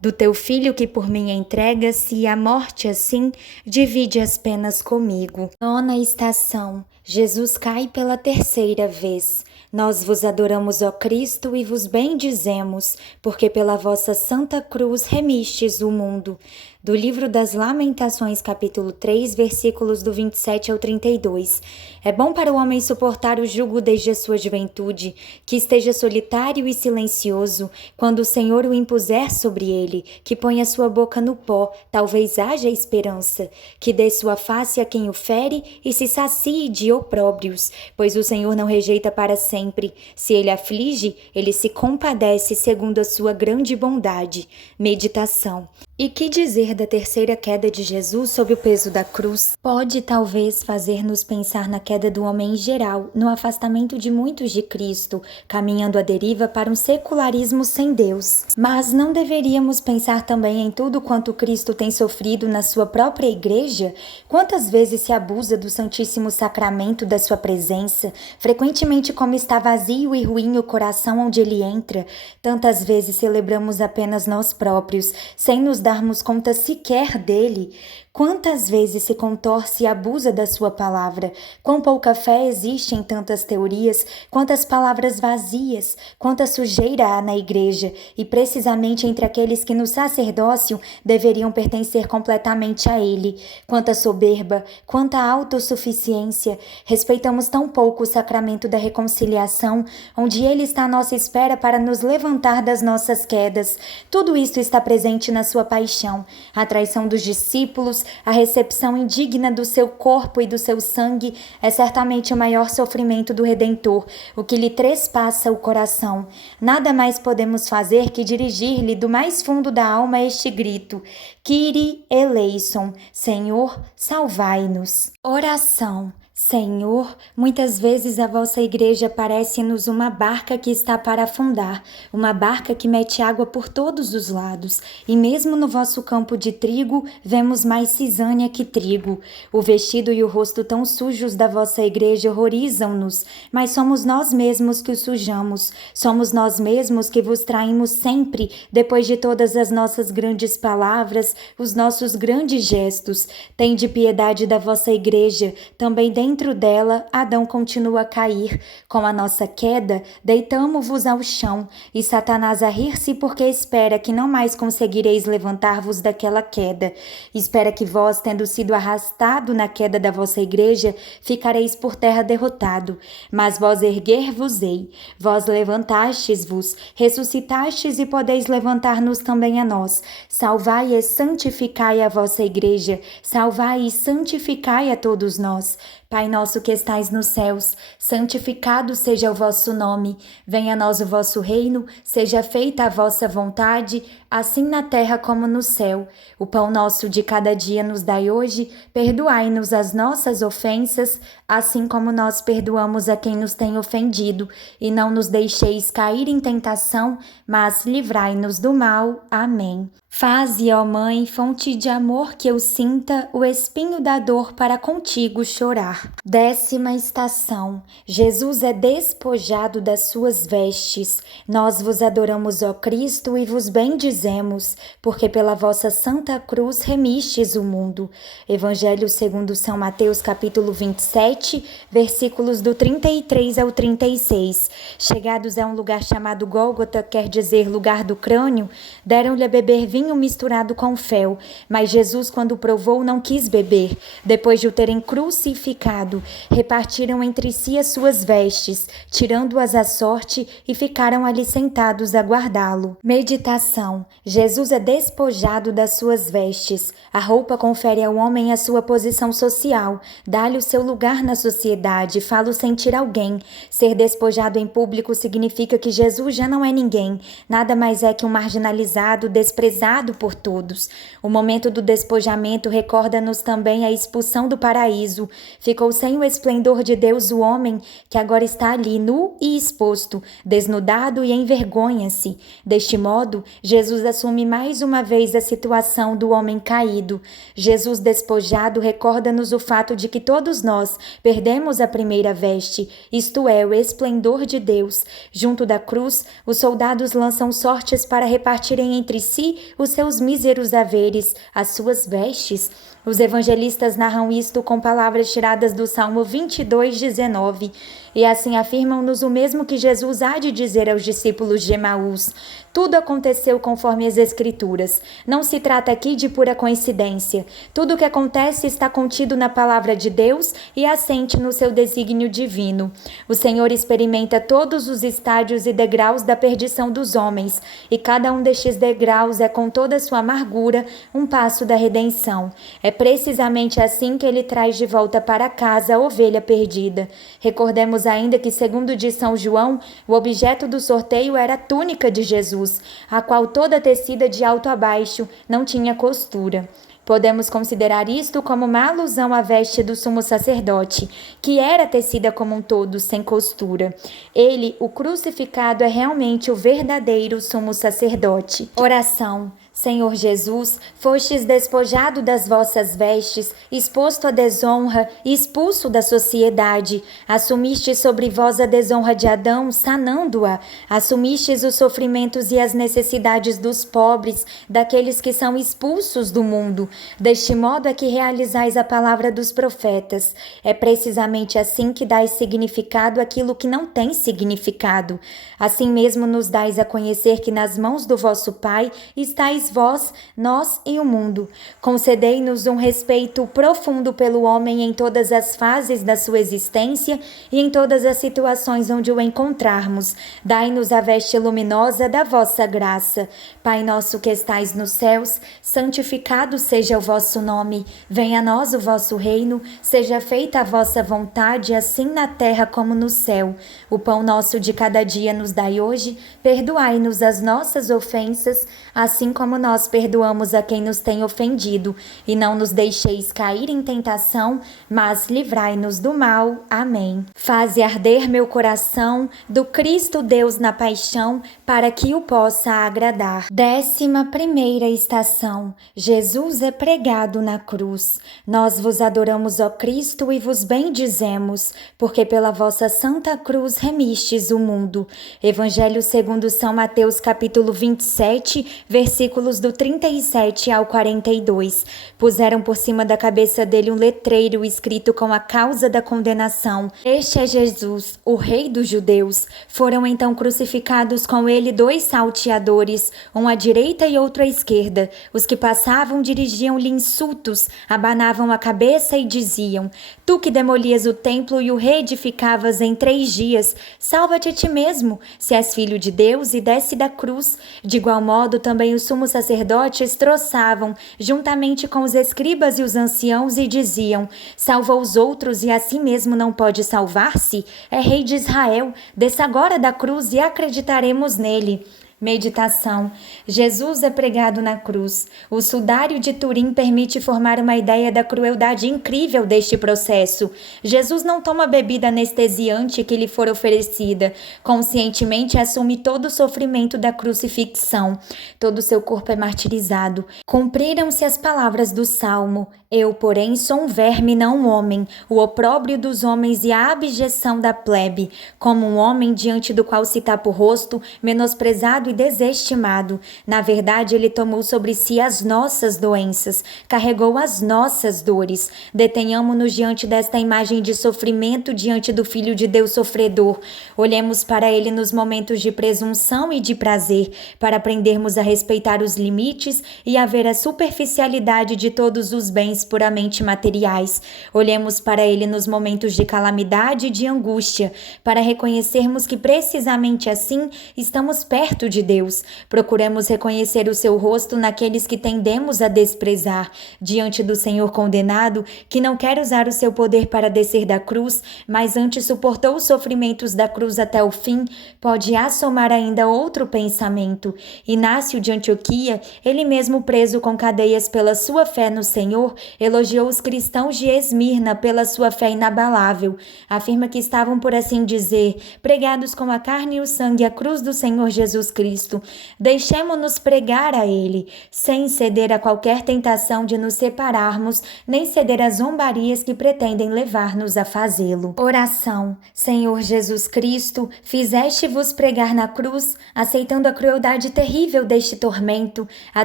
Do teu filho que por mim entrega-se, e a morte assim divide as penas comigo. Nona estação. Jesus cai pela terceira vez. Nós vos adoramos, ó Cristo, e vos bendizemos, porque pela vossa santa cruz remistes o mundo. Do livro das Lamentações, capítulo 3, versículos do 27 ao 32. É bom para o homem suportar o jugo desde a sua juventude, que esteja solitário e silencioso, quando o Senhor o impuser sobre ele, que ponha sua boca no pó, talvez haja esperança, que dê sua face a quem o fere e se sacie de opróbrios, pois o Senhor não rejeita para sempre. Se ele aflige, ele se compadece segundo a sua grande bondade. Meditação. E que dizer da terceira queda de Jesus sob o peso da cruz? Pode talvez fazer-nos pensar na queda do homem em geral, no afastamento de muitos de Cristo, caminhando à deriva para um secularismo sem Deus. Mas não deveríamos pensar também em tudo quanto Cristo tem sofrido na sua própria igreja? Quantas vezes se abusa do Santíssimo Sacramento da sua presença, frequentemente como está vazio e ruim o coração onde ele entra? Tantas vezes celebramos apenas nós próprios, sem nos darmos conta sequer dele. Quantas vezes se contorce e abusa da sua palavra? Quão pouca fé existe em tantas teorias, quantas palavras vazias, quanta sujeira há na igreja, e precisamente entre aqueles que no sacerdócio deveriam pertencer completamente a ele. Quanta soberba, quanta autossuficiência. Respeitamos tão pouco o sacramento da reconciliação, onde ele está à nossa espera para nos levantar das nossas quedas. Tudo isso está presente na sua paixão, a traição dos discípulos, a recepção indigna do seu corpo e do seu sangue é certamente o maior sofrimento do Redentor, o que lhe trespassa o coração. Nada mais podemos fazer que dirigir-lhe do mais fundo da alma este grito: Kyrie eleison, Senhor, salvai-nos. Oração. Senhor, muitas vezes a vossa igreja parece-nos uma barca que está para afundar, uma barca que mete água por todos os lados, e mesmo no vosso campo de trigo vemos mais cisânia que trigo. O vestido e o rosto tão sujos da vossa igreja horrorizam-nos, mas somos nós mesmos que os sujamos, somos nós mesmos que vos traímos sempre, depois de todas as nossas grandes palavras, os nossos grandes gestos. Tende piedade da vossa igreja, também dentro dela, Adão continua a cair. Com a nossa queda, deitamo-vos ao chão, e Satanás a rir-se porque espera que não mais conseguireis levantar-vos daquela queda. Espera que vós, tendo sido arrastado na queda da vossa igreja, ficareis por terra derrotado. Mas vós erguer-vos-ei, vós levantastes-vos, ressuscitastes e podeis levantar-nos também a nós. Salvai e santificai a vossa igreja, salvai e santificai a todos nós. Pai nosso que estais nos céus, santificado seja o vosso nome. Venha a nós o vosso reino, seja feita a vossa vontade, assim na terra como no céu. O pão nosso de cada dia nos dai hoje, perdoai-nos as nossas ofensas, assim como nós perdoamos a quem nos tem ofendido, e não nos deixeis cair em tentação, mas livrai-nos do mal. Amém. Faze, ó Mãe, fonte de amor, que eu sinta o espinho da dor para contigo chorar. 10ª estação. Jesus é despojado das suas vestes. Nós vos adoramos, ó Cristo, e vos bendizemos, porque pela vossa santa cruz remistes o mundo. Evangelho segundo São Mateus, capítulo 27, versículos do 33 ao 36. Chegados a um lugar chamado Gólgota, quer dizer lugar do crânio, deram-lhe a beber vinho misturado com fel, mas Jesus, quando provou, não quis beber. Depois de o terem crucificado, repartiram entre si as suas vestes, tirando-as à sorte, e ficaram ali sentados a guardá-lo. Meditação. Jesus é despojado das suas vestes. A roupa confere ao homem a sua posição social, dá-lhe o seu lugar na sociedade, fala-o sentir alguém. Ser despojado em público significa que Jesus já não é ninguém, nada mais é que um marginalizado, desprezado por todos. O momento do despojamento recorda-nos também a expulsão do paraíso. Ficou sem o esplendor de Deus o homem, que agora está ali nu e exposto, desnudado e envergonha-se. Deste modo, Jesus assume mais uma vez a situação do homem caído. Jesus despojado recorda-nos o fato de que todos nós perdemos a primeira veste, isto é, o esplendor de Deus. Junto da cruz, os soldados lançam sortes para repartirem entre si os seus míseros haveres, as suas vestes. Os evangelistas narram isto com palavras tiradas do Salmo 22:19, e assim afirmam-nos o mesmo que Jesus há de dizer aos discípulos de Emaús. Tudo aconteceu conforme as Escrituras. Não se trata aqui de pura coincidência. Tudo o que acontece está contido na palavra de Deus e assente no seu desígnio divino. O Senhor experimenta todos os estádios e degraus da perdição dos homens, e cada um destes degraus é, com toda a sua amargura, um passo da redenção. É precisamente assim que ele traz de volta para casa a ovelha perdida. Recordemos ainda que, segundo diz São João, o objeto do sorteio era a túnica de Jesus, a qual toda tecida de alto a baixo, não tinha costura. Podemos considerar isto como uma alusão à veste do sumo sacerdote, que era tecida como um todo, sem costura. Ele, o crucificado, é realmente o verdadeiro sumo sacerdote. Oração. Senhor Jesus, fostes despojado das vossas vestes, exposto à desonra e expulso da sociedade. Assumiste sobre vós a desonra de Adão, sanando-a. Assumistes os sofrimentos e as necessidades dos pobres, daqueles que são expulsos do mundo. Deste modo é que realizais a palavra dos profetas. É precisamente assim que dais significado àquilo que não tem significado. Assim mesmo nos dais a conhecer que nas mãos do vosso Pai estáis vós, nós e o mundo. Concedei-nos um respeito profundo pelo homem em todas as fases da sua existência e em todas as situações onde o encontrarmos. Dai-nos a veste luminosa da vossa graça. Pai nosso que estais nos céus, santificado seja o vosso nome. Venha a nós o vosso reino, seja feita a vossa vontade, assim na terra como no céu. O pão nosso de cada dia nos dai hoje, perdoai-nos as nossas ofensas, assim como nós perdoamos a quem nos tem ofendido, e não nos deixeis cair em tentação, mas livrai-nos do mal. Amém. Faze arder meu coração do Cristo Deus na paixão, para que o possa agradar. 11ª estação. Jesus é pregado na cruz. Nós vos adoramos, ó Cristo, e vos bendizemos, porque pela vossa santa cruz remistes o mundo. Evangelho segundo São Mateus, capítulo 27, versículos do 37 ao 42. Puseram por cima da cabeça dele um letreiro escrito com a causa da condenação: Este é Jesus, o Rei dos Judeus. Foram então crucificados com ele 2 salteadores, um à direita e outro à esquerda. Os que passavam dirigiam-lhe insultos, abanavam a cabeça e diziam: Tu que demolias o templo e o reedificavas em 3 dias, salva-te a ti mesmo, se és filho de Deus, e desce da cruz. De igual modo também os sumos sacerdotes troçavam, juntamente com os escribas e os anciãos, e diziam: Salva os outros e a si mesmo não pode salvar-se? É rei de Israel, desça agora da cruz e acreditaremos nele. Meditação. Jesus é pregado na cruz. O sudário de Turim permite formar uma ideia da crueldade incrível deste processo. Jesus não toma bebida anestesiante que lhe for oferecida. Conscientemente assume todo o sofrimento da crucifixão. Todo o seu corpo é martirizado. Cumpriram-se as palavras do Salmo: Eu, porém, sou um verme, não um homem, o opróbrio dos homens e a abjeção da plebe. Como um homem diante do qual se tapa o rosto, menosprezado e desestimado. Na verdade, ele tomou sobre si as nossas doenças, carregou as nossas dores. Detenhamo-nos diante desta imagem de sofrimento, diante do Filho de Deus sofredor. Olhemos para ele nos momentos de presunção e de prazer, para aprendermos a respeitar os limites e a ver a superficialidade de todos os bens puramente materiais. Olhemos para ele nos momentos de calamidade e de angústia, para reconhecermos que precisamente assim estamos perto de Deus. Procuremos reconhecer o seu rosto naqueles que tendemos a desprezar. Diante do Senhor condenado, que não quer usar o seu poder para descer da cruz, mas antes suportou os sofrimentos da cruz até o fim, pode assomar ainda outro pensamento. Inácio de Antioquia, ele mesmo preso com cadeias pela sua fé no Senhor, elogiou os cristãos de Esmirna pela sua fé inabalável. Afirma que estavam, por assim dizer, pregados com a carne e o sangue à cruz do Senhor Jesus Cristo, Cristo. Deixemo-nos pregar a Ele, sem ceder a qualquer tentação de nos separarmos, nem ceder às zombarias que pretendem levar-nos a fazê-lo. Oração. Senhor Jesus Cristo, fizeste-vos pregar na cruz, aceitando a crueldade terrível deste tormento, a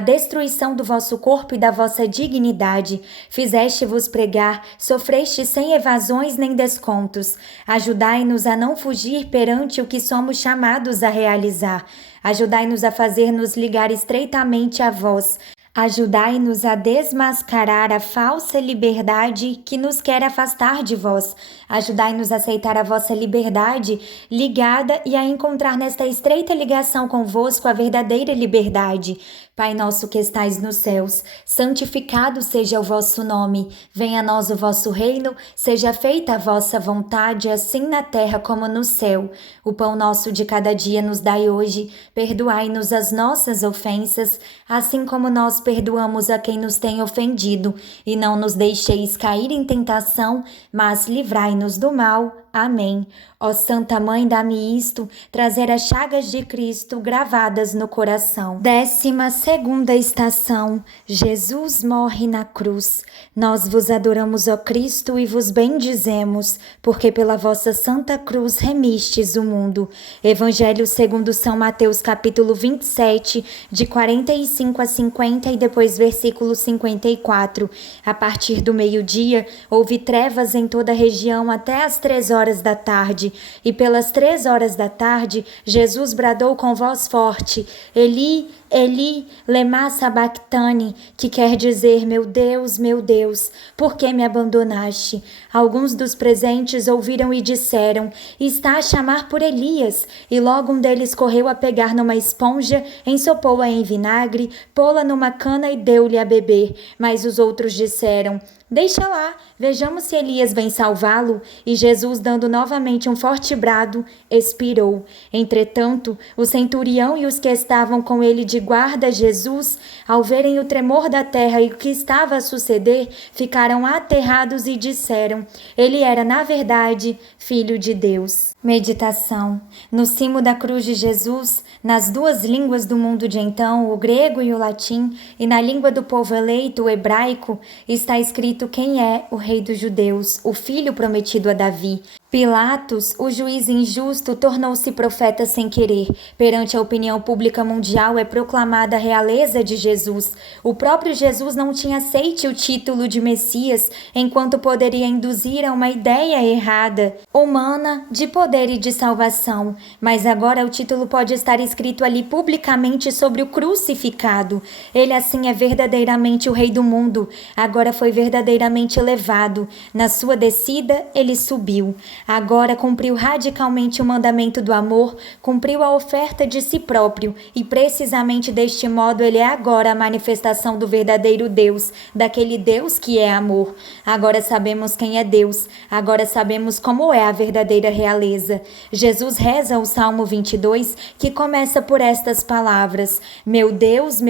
destruição do vosso corpo e da vossa dignidade. Fizeste-vos pregar, sofreste sem evasões nem descontos. Ajudai-nos a não fugir perante o que somos chamados a realizar. Ajudai-nos a fazer-nos ligar estreitamente a vós. Ajudai-nos a desmascarar a falsa liberdade que nos quer afastar de vós. Ajudai-nos a aceitar a vossa liberdade ligada e a encontrar nesta estreita ligação convosco a verdadeira liberdade. Pai nosso que estais nos céus, santificado seja o vosso nome. Venha a nós o vosso reino, seja feita a vossa vontade, assim na terra como no céu. O pão nosso de cada dia nos dai hoje. Perdoai-nos as nossas ofensas, assim como nós perdoamos a quem nos tem ofendido. E não nos deixeis cair em tentação, mas livrai-nos do mal. Amém. Ó Santa Mãe, dá-me isto, trazer as chagas de Cristo gravadas no coração. 12ª estação. Jesus morre na cruz. Nós vos adoramos, ó Cristo, e vos bendizemos, porque pela vossa santa cruz remistes o mundo. Evangelho segundo São Mateus, capítulo 27, de 45 a 50 e depois versículo 54. A partir do meio-dia, houve trevas em toda a região até as 3 horas da tarde, e pelas 3 horas da tarde, Jesus bradou com voz forte: Eli, Eli, lema sabachthani, que quer dizer: meu Deus, por que me abandonaste? Alguns dos presentes ouviram e disseram: está a chamar por Elias. E logo um deles correu a pegar numa esponja, ensopou-a em vinagre, pô-la numa cana e deu-lhe a beber. Mas os outros disseram: deixa lá, vejamos se Elias vem salvá-lo. E Jesus, dando novamente um forte brado, expirou. Entretanto, o centurião e os que estavam com ele de guarda a Jesus, ao verem o tremor da terra e o que estava a suceder, ficaram aterrados e disseram: ele era, na verdade, Filho de Deus. Meditação. No cimo da cruz de Jesus, nas 2 línguas do mundo de então, o grego e o latim, e na língua do povo eleito, o hebraico, está escrito quem é o Rei dos Judeus, o Filho prometido a Davi. Pilatos, o juiz injusto, tornou-se profeta sem querer. Perante a opinião pública mundial é proclamada a realeza de Jesus. O próprio Jesus não tinha aceite o título de Messias, enquanto poderia induzir a uma ideia errada, humana, de poder e de salvação. Mas agora o título pode estar escrito ali publicamente sobre o crucificado. Ele assim é verdadeiramente o Rei do mundo. Agora foi verdadeiramente elevado. Na sua descida, ele subiu. Agora cumpriu radicalmente o mandamento do amor, cumpriu a oferta de si próprio, e precisamente deste modo ele é agora a manifestação do verdadeiro Deus, daquele Deus que é amor. Agora sabemos quem é Deus, agora sabemos como é a verdadeira realeza. Jesus reza o Salmo 22, que começa por estas palavras: meu Deus,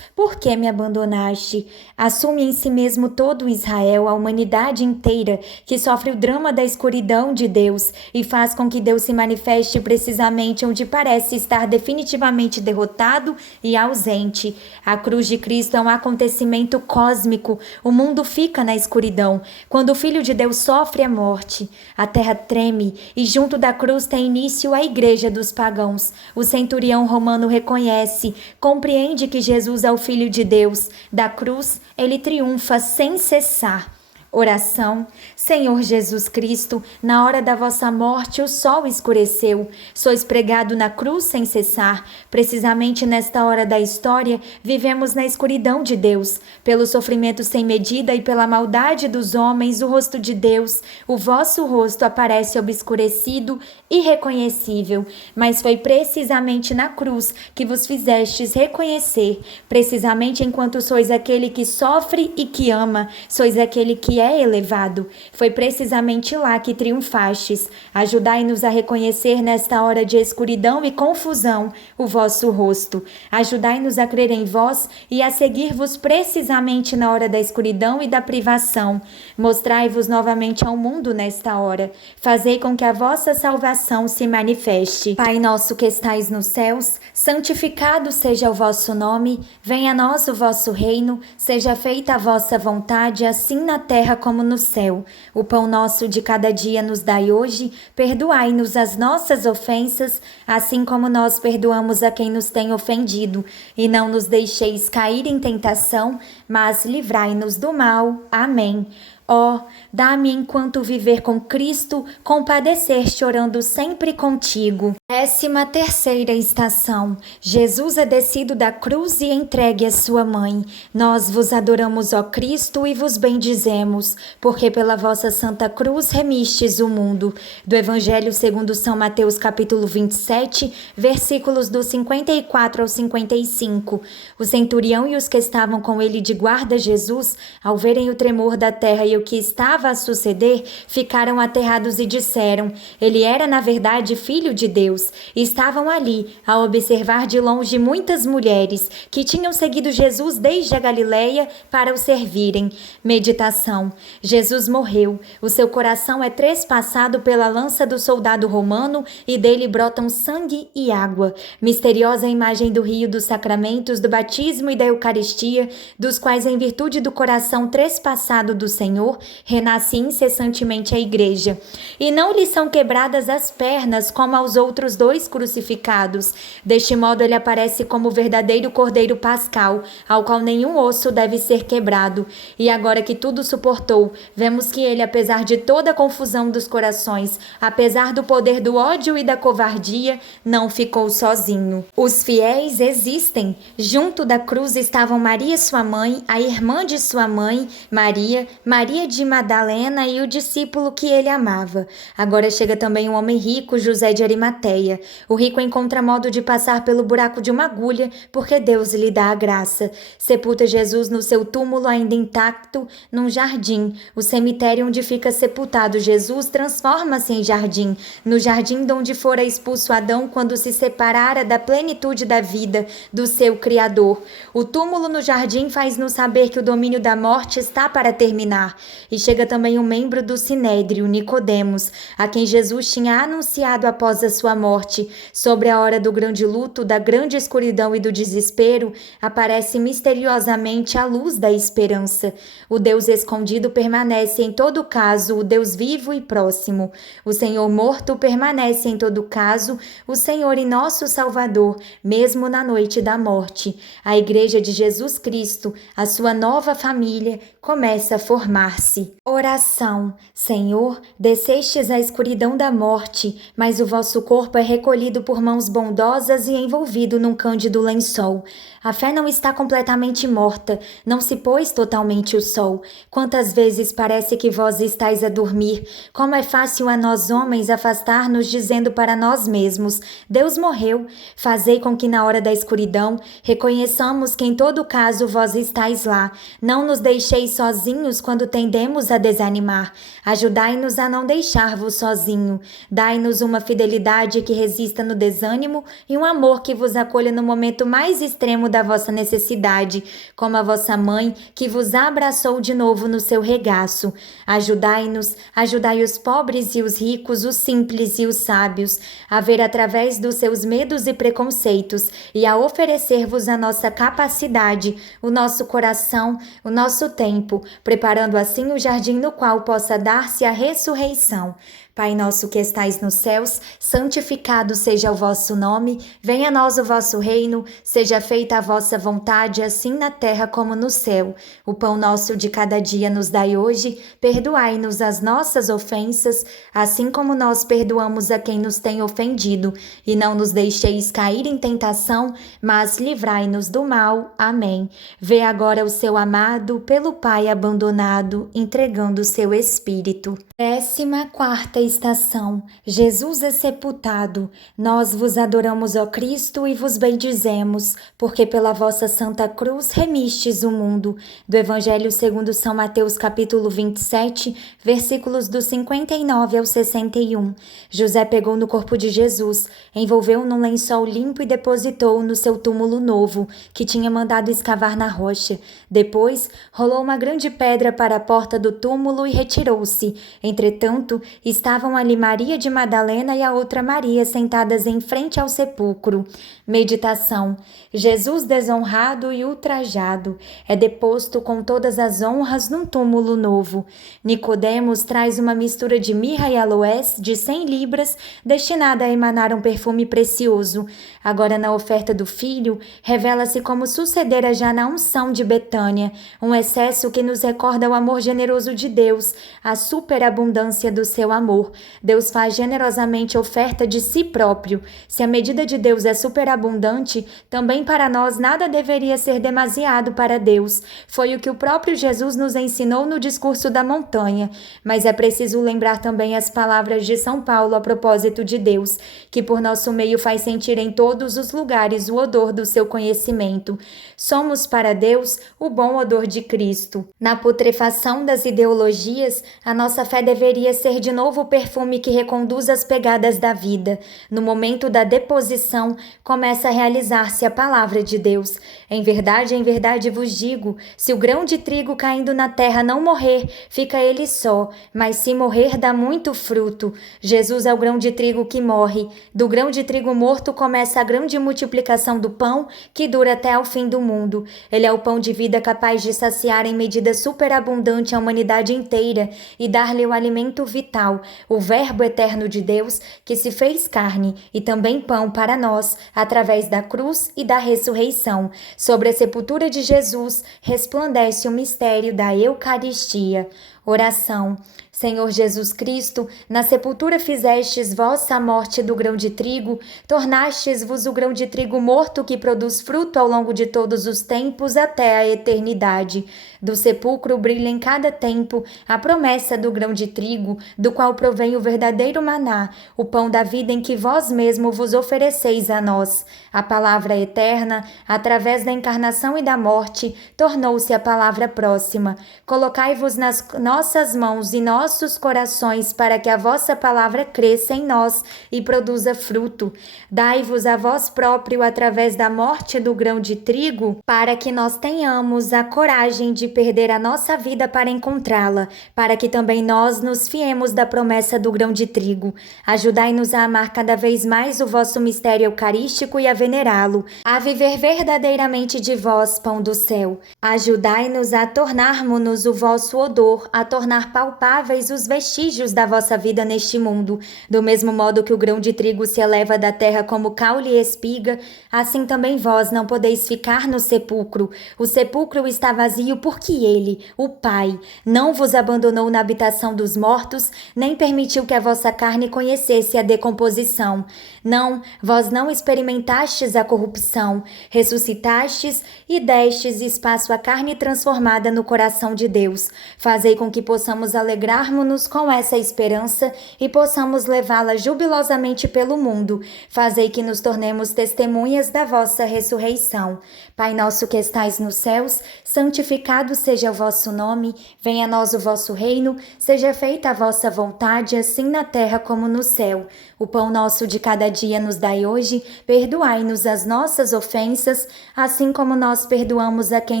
por que me abandonaste? Assume em si mesmo todo Israel, a humanidade inteira, que sofre o drama da escuridão de Deus e faz com que Deus se manifeste precisamente onde parece estar definitivamente derrotado e ausente. A cruz de Cristo é um acontecimento cósmico. O mundo fica na escuridão. Quando o Filho de Deus sofre a morte, a terra treme e junto da cruz tem início a igreja dos pagãos. O centurião romano reconhece, compreende que Jesus é o Filho de Deus. Da cruz, ele triunfa sem cessar. Oração. Senhor Jesus Cristo, na hora da vossa morte o sol escureceu, sois pregado na cruz sem cessar. Precisamente nesta hora da história, vivemos na escuridão de Deus. Pelo sofrimento sem medida e pela maldade dos homens, o rosto de Deus, o vosso rosto, aparece obscurecido, irreconhecível. Mas foi precisamente na cruz que vos fizestes reconhecer. Precisamente enquanto sois aquele que sofre e que ama, sois aquele que que é elevado. Foi precisamente lá que triunfastes. Ajudai-nos a reconhecer nesta hora de escuridão e confusão o vosso rosto. Ajudai-nos a crer em vós e a seguir-vos precisamente na hora da escuridão e da privação. Mostrai-vos novamente ao mundo nesta hora. Fazei com que a vossa salvação se manifeste. Pai nosso que estais nos céus, santificado seja o vosso nome. Venha a nós o vosso reino. Seja feita a vossa vontade, assim na terra como no céu. O pão nosso de cada dia nos dai hoje. Perdoai-nos as nossas ofensas, assim como nós perdoamos a quem nos tem ofendido. E não nos deixeis cair em tentação, mas livrai-nos do mal. Amém. Ó, dá-me enquanto viver com Cristo, compadecer chorando sempre contigo. 13ª estação. Jesus é descido da cruz e entregue a sua mãe. Nós vos adoramos, ó Cristo, e vos bendizemos, porque pela vossa santa cruz remistes o mundo. Do Evangelho segundo São Mateus, capítulo 27, versículos do 54 ao 55. O centurião e os que estavam com ele de guarda Jesus, ao verem o tremor da terra e o que estava a suceder, ficaram aterrados e disseram: ele era na verdade filho de Deus. E estavam ali a observar de longe muitas mulheres que tinham seguido Jesus desde a Galileia para o servirem. Meditação. Jesus morreu. O seu coração é trespassado pela lança do soldado romano e dele brotam sangue e água. Misteriosa imagem do rio dos sacramentos, do batismo e da Eucaristia, dos quais, em virtude do coração trespassado do Senhor, renasce incessantemente a Igreja. E não lhe são quebradas as pernas como aos outros dois crucificados. Deste modo ele aparece como o verdadeiro Cordeiro Pascal, ao qual nenhum osso deve ser quebrado. E agora que tudo suportou, vemos que ele, apesar de toda a confusão dos corações, apesar do poder do ódio e da covardia, não ficou sozinho. Os fiéis existem. Junto da cruz estavam Maria, sua mãe, a irmã de sua mãe, Maria, Maria de Madalena e o discípulo que ele amava. Agora chega também um homem rico, José de Arimateia. O rico encontra modo de passar pelo buraco de uma agulha, porque Deus lhe dá a graça. Sepulta Jesus no seu túmulo ainda intacto, num jardim. O cemitério onde fica sepultado Jesus transforma-se em jardim, no jardim de onde fora expulso Adão quando se separara da plenitude da vida do seu Criador. O túmulo no jardim faz-nos saber que o domínio da morte está para terminar. E chega também um membro do Sinédrio, Nicodemos, a quem Jesus tinha anunciado após a sua morte. Sobre a hora do grande luto, da grande escuridão e do desespero, aparece misteriosamente a luz da esperança. O Deus escondido permanece em todo caso o Deus vivo e próximo. O Senhor morto permanece em todo caso o Senhor e nosso Salvador, mesmo na noite da morte. A Igreja de Jesus Cristo, a sua nova família, começa a formar-se. Oração. Senhor, descestes à escuridão da morte, mas o vosso corpo é recolhido por mãos bondosas e envolvido num cândido lençol. A fé não está completamente morta, não se pôs totalmente o sol. Quantas vezes parece que vós estáis a dormir? Como é fácil a nós homens afastar-nos dizendo para nós mesmos: Deus morreu. Fazei com que na hora da escuridão reconheçamos que em todo caso vós estáis lá. Não nos deixeis sozinhos quando tendemos a desanimar. Ajudai-nos a não deixar-vos sozinho. Dai-nos uma fidelidade que resista no desânimo e um amor que vos acolha no momento mais extremo da vossa necessidade, como a vossa mãe que vos abraçou de novo no seu regaço. Ajudai-nos, ajudai os pobres e os ricos, os simples e os sábios, a ver através dos seus medos e preconceitos e a oferecer-vos a nossa capacidade, o nosso coração, o nosso tempo, preparando assim o jardim no qual possa dar-se a ressurreição. Pai nosso que estais nos céus, santificado seja o vosso nome, venha a nós o vosso reino, seja feita a vossa vontade, assim na terra como no céu. O pão nosso de cada dia nos dai hoje, perdoai-nos as nossas ofensas, assim como nós perdoamos a quem nos tem ofendido, e não nos deixeis cair em tentação, mas livrai-nos do mal. Amém. Vê agora o seu amado, pelo Pai abandonado, entregando o seu Espírito. 14ª estação, Jesus é sepultado. Nós vos adoramos, ó Cristo, e vos bendizemos, porque pela vossa santa cruz remistes o mundo. Do Evangelho segundo São Mateus, capítulo 27, versículos do 59 ao 61. José pegou no corpo de Jesus, envolveu-o num lençol limpo e depositou-o no seu túmulo novo, que tinha mandado escavar na rocha. Depois, rolou uma grande pedra para a porta do túmulo e retirou-se. Entretanto, estavam ali Maria de Madalena e a outra Maria sentadas em frente ao sepulcro. Meditação. Jesus desonrado e ultrajado é deposto com todas as honras num túmulo novo. Nicodemos traz uma mistura de mirra e aloés de 100 libras, destinada a emanar um perfume precioso. Agora, na oferta do Filho, revela-se como sucedera já na unção de Betânia, um excesso que nos recorda o amor generoso de Deus, a superabundância do seu amor. Deus faz generosamente oferta de si próprio. Se a medida de Deus é superabundante, também para nós nada deveria ser demasiado para Deus. Foi o que o próprio Jesus nos ensinou no discurso da montanha. Mas é preciso lembrar também as palavras de São Paulo a propósito de Deus, que por nosso meio faz sentir em todos os lugares o odor do seu conhecimento. Somos para Deus o bom odor de Cristo. Na putrefação das ideologias, a nossa fé deveria ser de novo o perfume que reconduz as pegadas da vida. No momento da deposição, começa a realizar-se a palavra de Deus. Em verdade vos digo, se o grão de trigo caindo na terra não morrer, fica ele só, mas se morrer, dá muito fruto. Jesus é o grão de trigo que morre. Do grão de trigo morto começa a grande multiplicação do pão, que dura até ao fim do mundo. Ele é o pão de vida capaz de saciar em medida superabundante a humanidade inteira e dar-lhe o alimento vital, o Verbo eterno de Deus, que se fez carne e também pão para nós, através da cruz e da ressurreição. Sobre a sepultura de Jesus resplandece o mistério da Eucaristia. Oração. Senhor Jesus Cristo, na sepultura fizestes vossa morte do grão de trigo, tornastes-vos o grão de trigo morto que produz fruto ao longo de todos os tempos até a eternidade. Do sepulcro brilha em cada tempo a promessa do grão de trigo, do qual provém o verdadeiro maná, o pão da vida em que vós mesmo vos ofereceis a nós. A palavra eterna, através da encarnação e da morte, tornou-se a palavra próxima. Colocai-vos nas nossas mãos e nossos corações para que a vossa palavra cresça em nós e produza fruto. Dai-vos a vós próprio através da morte do grão de trigo, para que nós tenhamos a coragem de perder a nossa vida para encontrá-la, para que também nós nos fiemos da promessa do grão de trigo. Ajudai-nos a amar cada vez mais o vosso mistério eucarístico e a venerá-lo, a viver verdadeiramente de vós, pão do céu. Ajudai-nos a tornarmos-nos o vosso odor, a tornar palpáveis os vestígios da vossa vida neste mundo. Do mesmo modo que o grão de trigo se eleva da terra como caule e espiga, assim também vós não podeis ficar no sepulcro. O sepulcro está vazio porque ele, o Pai, não vos abandonou na habitação dos mortos, nem permitiu que a vossa carne conhecesse a decomposição. Não, vós não experimentastes a corrupção, ressuscitastes e destes espaço à carne transformada no coração de Deus. Fazei com que possamos alegrar-nos com essa esperança e possamos levá-la jubilosamente pelo mundo. Fazei que nos tornemos testemunhas da vossa ressurreição. Pai nosso que estais nos céus, santificado seja o vosso nome, venha a nós o vosso reino, seja feita a vossa vontade, assim na terra como no céu. O pão nosso de cada dia nos dai hoje, perdoai-nos as nossas ofensas, assim como nós perdoamos a quem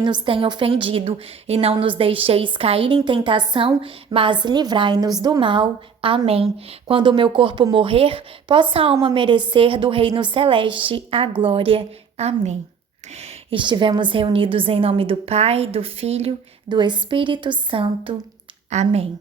nos tem ofendido, e não nos deixeis cair em tentação, mas livrai-nos do mal. Amém. Quando o meu corpo morrer, possa a alma merecer do reino celeste a glória. Amém. Estivemos reunidos em nome do Pai, do Filho, do Espírito Santo. Amém.